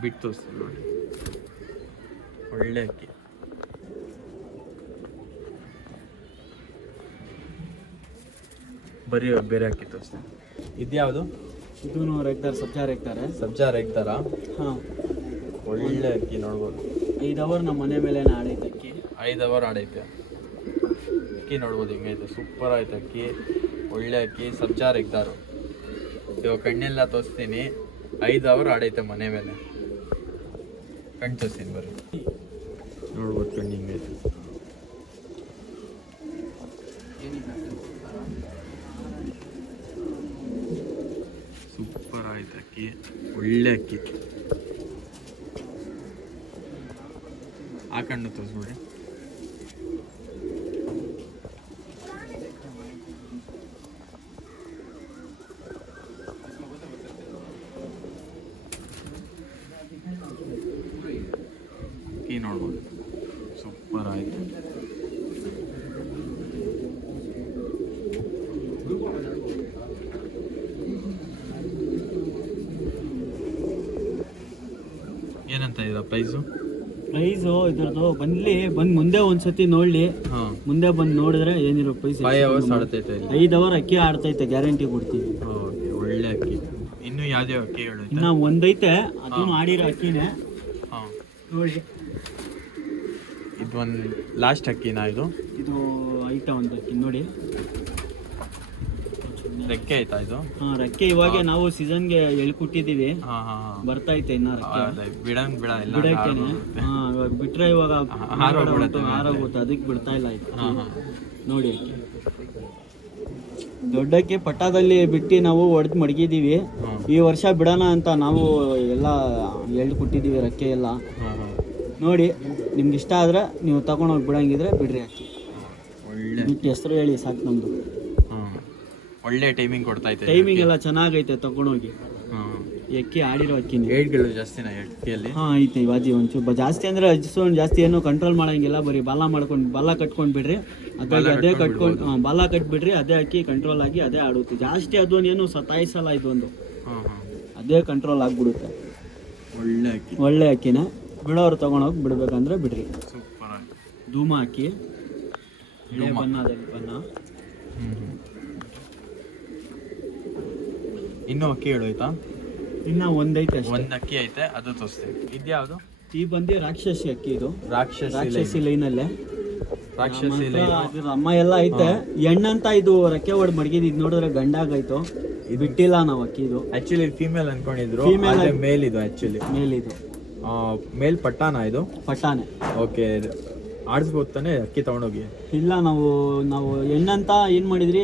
ಬಿಟ್ಟು ತೋರಿಸ್ತೀನಿ ನೋಡಿ. ಒಳ್ಳೆ ಅಕ್ಕಿ. ಬರೀ ಬೇರೆ ಅಕ್ಕಿ ತೋರಿಸ್ತೀನಿ. ಇದ್ಯಾವುದು? ಇದೂ ರೆಗ್ತಾರೆ, ಸಬ್ಜಾ ರೆಗ್ತಾರೆ. ಸಬ್ಜಾ ರೇಗ್ತಾರ. ಹಾಂ, ಒಳ್ಳೆ ಅಕ್ಕಿ ನೋಡ್ಬೋದು. 5 ಅವರ್ ನಮ್ಮ ಮನೆ ಮೇಲೆ ಆಡೈತೆ ಅಕ್ಕಿ. 5 ಅವರ್ ಆಡೈತೆ ಅಕ್ಕಿ ನೋಡ್ಬೋದು. ಹಿಂಗೈತೆ, ಸೂಪರ್ ಆಯ್ತು ಅಕ್ಕಿ. ಒಳ್ಳೆ ಅಕ್ಕಿ, ಸಬ್ಜಾ ರೆಗ್ದಾರು. ಇವಾಗ ಕಣ್ಣೆಲ್ಲ ತೋರಿಸ್ತೀನಿ. 5 ಅವರ್ ಆಡೈತೆ ಮನೆ ಮೇಲೆ. ಕಣ್ಣು ತೋರಿಸ್ತೀನಿ ಬರ್ರಿ, ನೋಡ್ಬೋದು ಕಣ್ಣು ಹಿಂಗೈತೆ. ಸೂಪರ್ ಆಯ್ತು ಅಕ್ಕಿ, ಒಳ್ಳೆ ಅಕ್ಕಿ. ಆ ಕಣ್ಣು ತೋರಿಸ್ಬಿಡಿ. ಅಕ್ಕಿ ನೋಡ್ಬೋದು, ಸೂಪರ್ ಆಯ್ತು. ಏನಂತ ಇದೆ ಪ್ರೈಸು? ಇದ್ರದ್ದು ಬಂದು ಮುಂದೆ ಒಂದ್ಸತಿ ನೋಡ್ಲಿ. ಹಾಂ, ಮುಂದೆ ಬಂದು ನೋಡಿದ್ರೆ ಏನಿರೋ ಪ್ರೈಸ್. 5 ಅವರ್ಸ್ ಆಡ್ತೈತೆ ಇಲ್ಲಿ. 5 ಅವರ್ ಅಕ್ಕಿ ಆಡ್ತೈತೆ, ಗ್ಯಾರಂಟಿ ಕೊಡ್ತೀವಿ. ಓಕೆ, ಒಳ್ಳೆ ಅಕ್ಕಿ. ಇನ್ನು ಯಾವ್ಯಾವ ಅಕ್ಕಿಗಳು? ಇನ್ನ ಒಂದೈತೆ, ಅದನ್ನು ಆಡಿರೋ ಅಕ್ಕಿನೇ ಹಾಂ, ನೋಡಿ. ಇದು ಒಂದು ಲಾಸ್ಟ್ ಅಕ್ಕಿನಾ ಇದು? ಇದು ಐತೆ ಒಂದು ಅಕ್ಕಿ ನೋಡಿ. ರೆಕ್ಕೆ ಆಯ್ತಾ ಇದು? ಹಾಂ, ರೆಕ್ಕೆ ಇವಾಗ ನಾವು ಸೀಸನ್ಗೆ ಎಳ್ಕೊಟ್ಟಿದ್ದೀವಿ. ಹಾಂ ಹಾಂ ಹಾಂ, ಬರ್ತಾ ಐತೆ ಇನ್ನ ರೆಕ್ಕೆ ಬಿಡಂಗ್ ಬಿಡ ಎಲ್ಲ ಬಿಡಕ್ಕೇನೆ. ಹಾಂ, ಇವಾಗ ಬಿಟ್ರೆ ಇವಾಗ ಹಾರೋಗುತ್ತೆ, ಅದಕ್ಕೆ ಬಿಡ್ತಾ ಇಲ್ಲ ಇದು. ಹಾಂ ಹಾಂ, ನೋಡಿ ಅಕ್ಕಿ ದೊಡ್ಡಕ್ಕೆ ಪಟ್ಟದಲ್ಲಿ ಬಿಟ್ಟು ನಾವು ಹೊಡೆದು ಮಡಗಿದ್ದೀವಿ. ಹಾಂ ಈ ವರ್ಷ ಬಿಡೋಣ ಅಂತ ನಾವು ಎಲ್ಲ ಕೊಟ್ಟಿದ್ದೀವಿ ರೆಕ್ಕೆ ಎಲ್ಲ. ಹಾಂ ಹಾಂ, ನೋಡಿ, ನಿಮ್ಗೆ ಇಷ್ಟ ಆದರೆ ನೀವು ತಗೊಂಡೋಗಿ ಬಿಡಂಗಿದ್ರೆ ಬಿಡ್ರಿ ಅಕ್ಕಿ. ಒಳ್ಳೆ ಬಿಟ್ಟು ಹೆಸರು ಹೇಳಿ ಸಾಕು ನಮ್ಮದು. ಹಾಂ, ಒಳ್ಳೆ ಟೈಮಿಂಗ್ ಕೊಡ್ತೈತೆ. ಟೈಮಿಂಗ್ ಎಲ್ಲ ಚೆನ್ನಾಗೈತೆ, ತಗೊಂಡೋಗಿ. ಹಾಂ, ಈ ಅಕ್ಕಿ ಆಡಿರೋ ಅಕ್ಕಿನೇ. ಏಡ್ಗಳು ಜಾಸ್ತಿನಾ ಅಕ್ಕಿಯಲ್ಲಿ? ಹಾಂ, ಐತೆ ಇವಾಜಿ ಒಂಚೂರು ಜಾಸ್ತಿ ಅಂದರೆ ಅಷ್ಟೊಂದು ಜಾಸ್ತಿ ಏನು ಕಂಟ್ರೋಲ್ ಮಾಡೋಂಗಿಲ್ಲ. ಬರೀ ಬಾಲ ಕಟ್ಕೊಂಡು ಬಿಡ್ರಿ. ಅದೇ ಕಟ್ಕೊಂಡು ಬಾಲ ಕಟ್ಬಿಡ್ರಿ, ಅದೇ ಅಕ್ಕಿ ಕಂಟ್ರೋಲ್ ಆಗಿ ಅದೇ ಆಡುತ್ತೆ. ಜಾಸ್ತಿ ಅದೊಂದೇನು ಸತಾಯಿಸಲ್ಲ ಇದೊಂದು, ಹಾಂ ಹಾಂ, ಅದೇ ಕಂಟ್ರೋಲ್ ಆಗಿಬಿಡುತ್ತೆ. ಒಳ್ಳೆ ಅಕ್ಕಿ, ಒಳ್ಳೆ ಅಕ್ಕಿನ ಬಿಡೋರು ತಗೊಂಡೋಗಿ ಬಿಡ್ಬೇಕಂದ್ರೆ ಬಿಡ್ರಿ. ಸೂಪರ್ ಆಗಿ. ಧೂಮ ಅಕ್ಕಿ, ಇಳೆ ಬಣ್ಣ, ಅದೇ ಬಣ್ಣ. ಇನ್ನೂ ಅಕ್ಕಿಗಳು ಐತಾ? ಇನ್ನ ಒಂದೈತೆ ಅಷ್ಟೇ. ಒಂದು ಅಕ್ಕಿ ಐತೆ, ಅದು ತೋರಿಸ್ತೀನಿ. ಇದ್ಯಾವುದು? ಈ ಬಂದು ರಾಕ್ಷಸಿ ಅಕ್ಕಿ. ಇದು ರಾಕ್ಷಸಿ ಲೈನಲ್ಲೇ ರಾಕ್ಷಸಿ ಅಮ್ಮ ಎಲ್ಲ ಐತೆ. ಹೆಣ್ಣಂತ ಇದು ರೆಕ್ಕೆ ಹೊಡ್ ಮಡಗಿದ್. ಇದು ನೋಡಿದ್ರೆ ಗಂಡಾಗೈತು, ಬಿಟ್ಟಿಲ್ಲ ನಾವು ಅಕ್ಕಿ. ಇದು ಆಕ್ಚುಲಿ ಫೀಮೇಲ್ ಅನ್ಕೊಂಡಿದ್ರು, Female ಮೇಲ್ ಇದು ಆಕ್ಚುಲಿ. ಮೇಲಿದು ಮೇಲ್ ಪಟ್ಟಾನ ಇದು? ಪಟ್ಟಾನೆ. ಓಕೆ, ಆಡಿಸ್ಬೋದು ತಾನೆ ಅಕ್ಕಿ ತಗೊಂಡೋಗಿ? ಇಲ್ಲ, ನಾವು ಹೆಣ್ಣಂತ ಏನ್ ಮಾಡಿದ್ರಿ,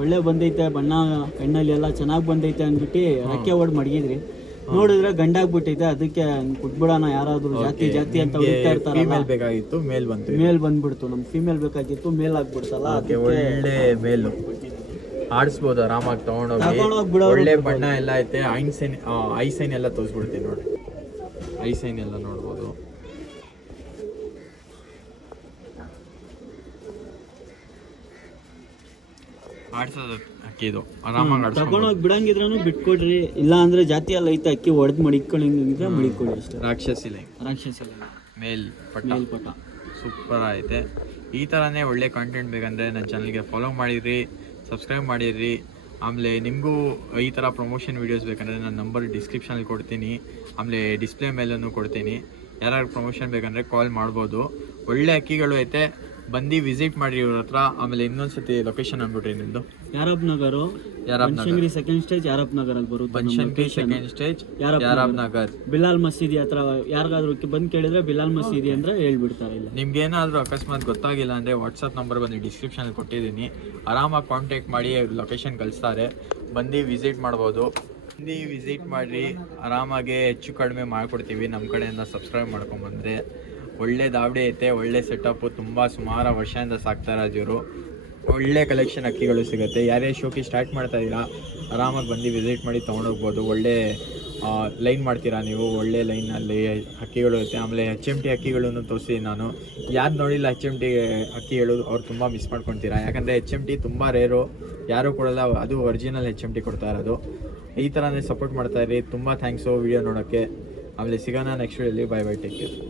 ಒಳ್ಳೆ ಬಂದೈತೆ ಬಣ್ಣ, ಕಣ್ಣಲ್ಲಿ ಎಲ್ಲ ಚೆನ್ನಾಗಿ ಬಂದೈತೆ ಅಂದ್ಬಿಟ್ಟು ರೆಕ್ಕೆ ಹೊಡ್ ಮಡಗಿದ್ರಿ. ನೋಡಿದ್ರೆ ಗಂಡಾಗ್ಬಿಟ್ಟೈತೆ, ಅದಕ್ಕೆ ಕೊಟ್ಬಿಡೋಣ. ಯಾರಾದ್ರೂ ಜಾತಿ ಅಂತ ಹುಡುಕ್ತಾ ಇರ್ತಾರಲ್ಲ, ಫೀಮೇಲ್ ಬೇಕಾಗಿತ್ತು, ಮೇಲ್ ಬಂತು. ಮೇಲ್ ಬಂದ್ಬಿಡ್ತು. ನಮ್ ಫೀಮೇಲ್ ಬೇಕಾಗಿತ್ತು, ಮೇಲ್ ಆಗ್ಬಿಡ್ತಲ್ಲ. ಅದಕ್ಕೆ ಒಳ್ಳೆ ಮೇಲು ಆಡಿಸ್ಬೋದು ಆರಾಮಾಗಿ ತಗೊಂಡೋಗಿ ತಗೊಂಡೋಗಿ. ಒಳ್ಳೆ ಬಣ್ಣ ಎಲ್ಲ ಐತೆ. ಐ ಸೈನ್ ಎಲ್ಲ ತೋರಿಸ್ಬಿಡ್ತೀನಿ ನೋಡಿ. ಐ ಸೈನ್ ಎಲ್ಲ ನೋಡ್ಬೋದು. ಆಡ್ಸೋದು ಅಕ್ಕಿ ಇದು, ಆರಾಮಾಗಿ ಆಡ್ಸ್ಕೊಂಡು ತಗೊಂಡೋಗಿ ಬಿಡಂಗಿದ್ರೂ ಬಿಟ್ಕೊಡ್ರಿ. ಇಲ್ಲ ಅಂದ್ರೆ ಜಾತಿ ಎಲ್ಲ ಐತೆ, ಅಕ್ಕಿ ಹೊಡೆದು ಮಡಿಕೊಳ್ಳಂಗಿದ್ರೆ ಮಡಿಕೊಳ್ಳಿ ಅಷ್ಟೇ. ರಾಕ್ಷಸಿ ಲೈನ್, ರಾಕ್ಷಸ ಮೇಲ್ ಪಟ್ಟ, ಮೇಲ್ಪಟ. ಸೂಪರ್ ಐತೆ. ಈ ಥರನೇ ಒಳ್ಳೆ ಕಾಂಟೆಂಟ್ ಬೇಕಂದರೆ ನನ್ನ ಚಾನಲ್ಗೆ ಫಾಲೋ ಮಾಡಿರಿ, ಸಬ್ಸ್ಕ್ರೈಬ್ ಮಾಡಿರಿ. ಆಮೇಲೆ ನಿಮಗೂ ಈ ಥರ ಪ್ರಮೋಷನ್ ವೀಡಿಯೋಸ್ ಬೇಕಂದರೆ ನನ್ನ ನಂಬರ್ ಡಿಸ್ಕ್ರಿಪ್ಷನಲ್ಲಿ ಕೊಡ್ತೀನಿ, ಆಮೇಲೆ ಡಿಸ್ಪ್ಲೇ ಮೇಲೂ ಕೊಡ್ತೀನಿ. ಯಾರು ಪ್ರಮೋಷನ್ ಬೇಕಂದರೆ ಕಾಲ್ ಮಾಡ್ಬೋದು. ಒಳ್ಳೆ ಅಕ್ಕಿಗಳು ಐತೆ, ಬಂದು ವಿಸಿಟ್ ಮಾಡಿ ಇವ್ರ ಹತ್ರ. ಆಮೇಲೆ ಇನ್ನೊಂದ್ಸತಿ ಲೊಕೇಶನ್ ಅಂದ್ಬಿಟ್ರಿ ನಿಮ್ಮದು? ಯಾರಬ್ ನಗರು, ಬನಶಂಕರಿ ಸೆಕೆಂಡ್ ಸ್ಟೇಜ್, ಯಾರಬ್ ನಗರ್ ಅಲ್ಲಿ ಬರುತ್ತೆ. Banashankari second stage, Yarab Nagar. ಬಿಲಾಲ್ ಮಸೀದಿ ಹತ್ರ ಯಾರಿಗಾದ್ರೂ ಬಂದು ಕೇಳಿದ್ರೆ ಬಿಲಾಲ್ ಮಸೀದಿ ಅಂದ್ರೆ ಹೇಳ್ಬಿಡ್ತಾರೆ. ಇಲ್ಲ ನಿಮ್ಗೆ ಏನಾದರೂ ಅಕಸ್ಮಾತ್ ಗೊತ್ತಾಗಿಲ್ಲ ಅಂದರೆ ವಾಟ್ಸಪ್ ನಂಬರ್ ಬಂದು ಡಿಸ್ಕ್ರಿಪ್ಷನಲ್ಲಿ ಕೊಟ್ಟಿದ್ದೀನಿ, ಆರಾಮಾಗಿ ಕಾಂಟ್ಯಾಕ್ಟ್ ಮಾಡಿ ಲೊಕೇಶನ್ ಕಳಿಸ್ತಾರೆ. ಬಂದು ವಿಸಿಟ್ ಮಾಡ್ಬೋದು. ಬಂದು ವಿಸಿಟ್ ಮಾಡಿರಿ, ಆರಾಮಾಗಿ ಹೆಚ್ಚು ಕಡಿಮೆ ಮಾಡಿಕೊಡ್ತೀವಿ ನಮ್ಮ ಕಡೆಯಿಂದ. ಸಬ್ಸ್ಕ್ರೈಬ್ ಮಾಡ್ಕೊಂಬಂದರೆ ಒಳ್ಳೆ ದಾವಡಿ ಐತೆ, ಒಳ್ಳೆ ಸೆಟಪ್ಪು. ತುಂಬ ಸುಮಾರು ವರ್ಷದಿಂದ ಸಾಕ್ತಾ ಇರೋದು ಇವರು. ಒಳ್ಳೆ ಕಲೆಕ್ಷನ್ ಅಕ್ಕಿಗಳು ಸಿಗುತ್ತೆ. ಯಾರೇ ಶೋಕಿ ಸ್ಟಾರ್ಟ್ ಮಾಡ್ತಾ ಇದ್ದೀರಾ, ಆರಾಮಾಗಿ ಬಂದು ವಿಸಿಟ್ ಮಾಡಿ ತೊಗೊಂಡೋಗ್ಬೋದು. ಒಳ್ಳೆ ಲೈನ್ ಮಾಡ್ತೀರಾ ನೀವು, ಒಳ್ಳೆ ಲೈನಲ್ಲಿ ಹಕ್ಕಿಗಳು ಇರುತ್ತೆ. ಆಮೇಲೆ HMT ಹಕ್ಕಿಗಳನ್ನು ತೋರಿಸಿ ನಾನು. ಯಾರು ನೋಡಿಲ್ಲ HMT ಹಕ್ಕಿಗಳು ಅವ್ರು ತುಂಬ ಮಿಸ್ ಮಾಡ್ಕೊತೀರಾ, ಯಾಕಂದರೆ HMT ತುಂಬ ರೇರು, ಯಾರೂ ಕೊಡಲ್ಲ, ಅದು ಒರಿಜಿನಲ್ HMT ಕೊಡ್ತಾ ಇರೋದು. ಈ ಥರನೇ ಸಪೋರ್ಟ್ ಮಾಡ್ತಾಯಿರಿ. ತುಂಬ ಥ್ಯಾಂಕ್ಸು ವಿಡಿಯೋ ನೋಡೋಕ್ಕೆ. ಆಮೇಲೆ ಸಿಗೋಣ ನೆಕ್ಸ್ಟ್ ವಿಡಿಯೋಲಿ. Bye bye, take care.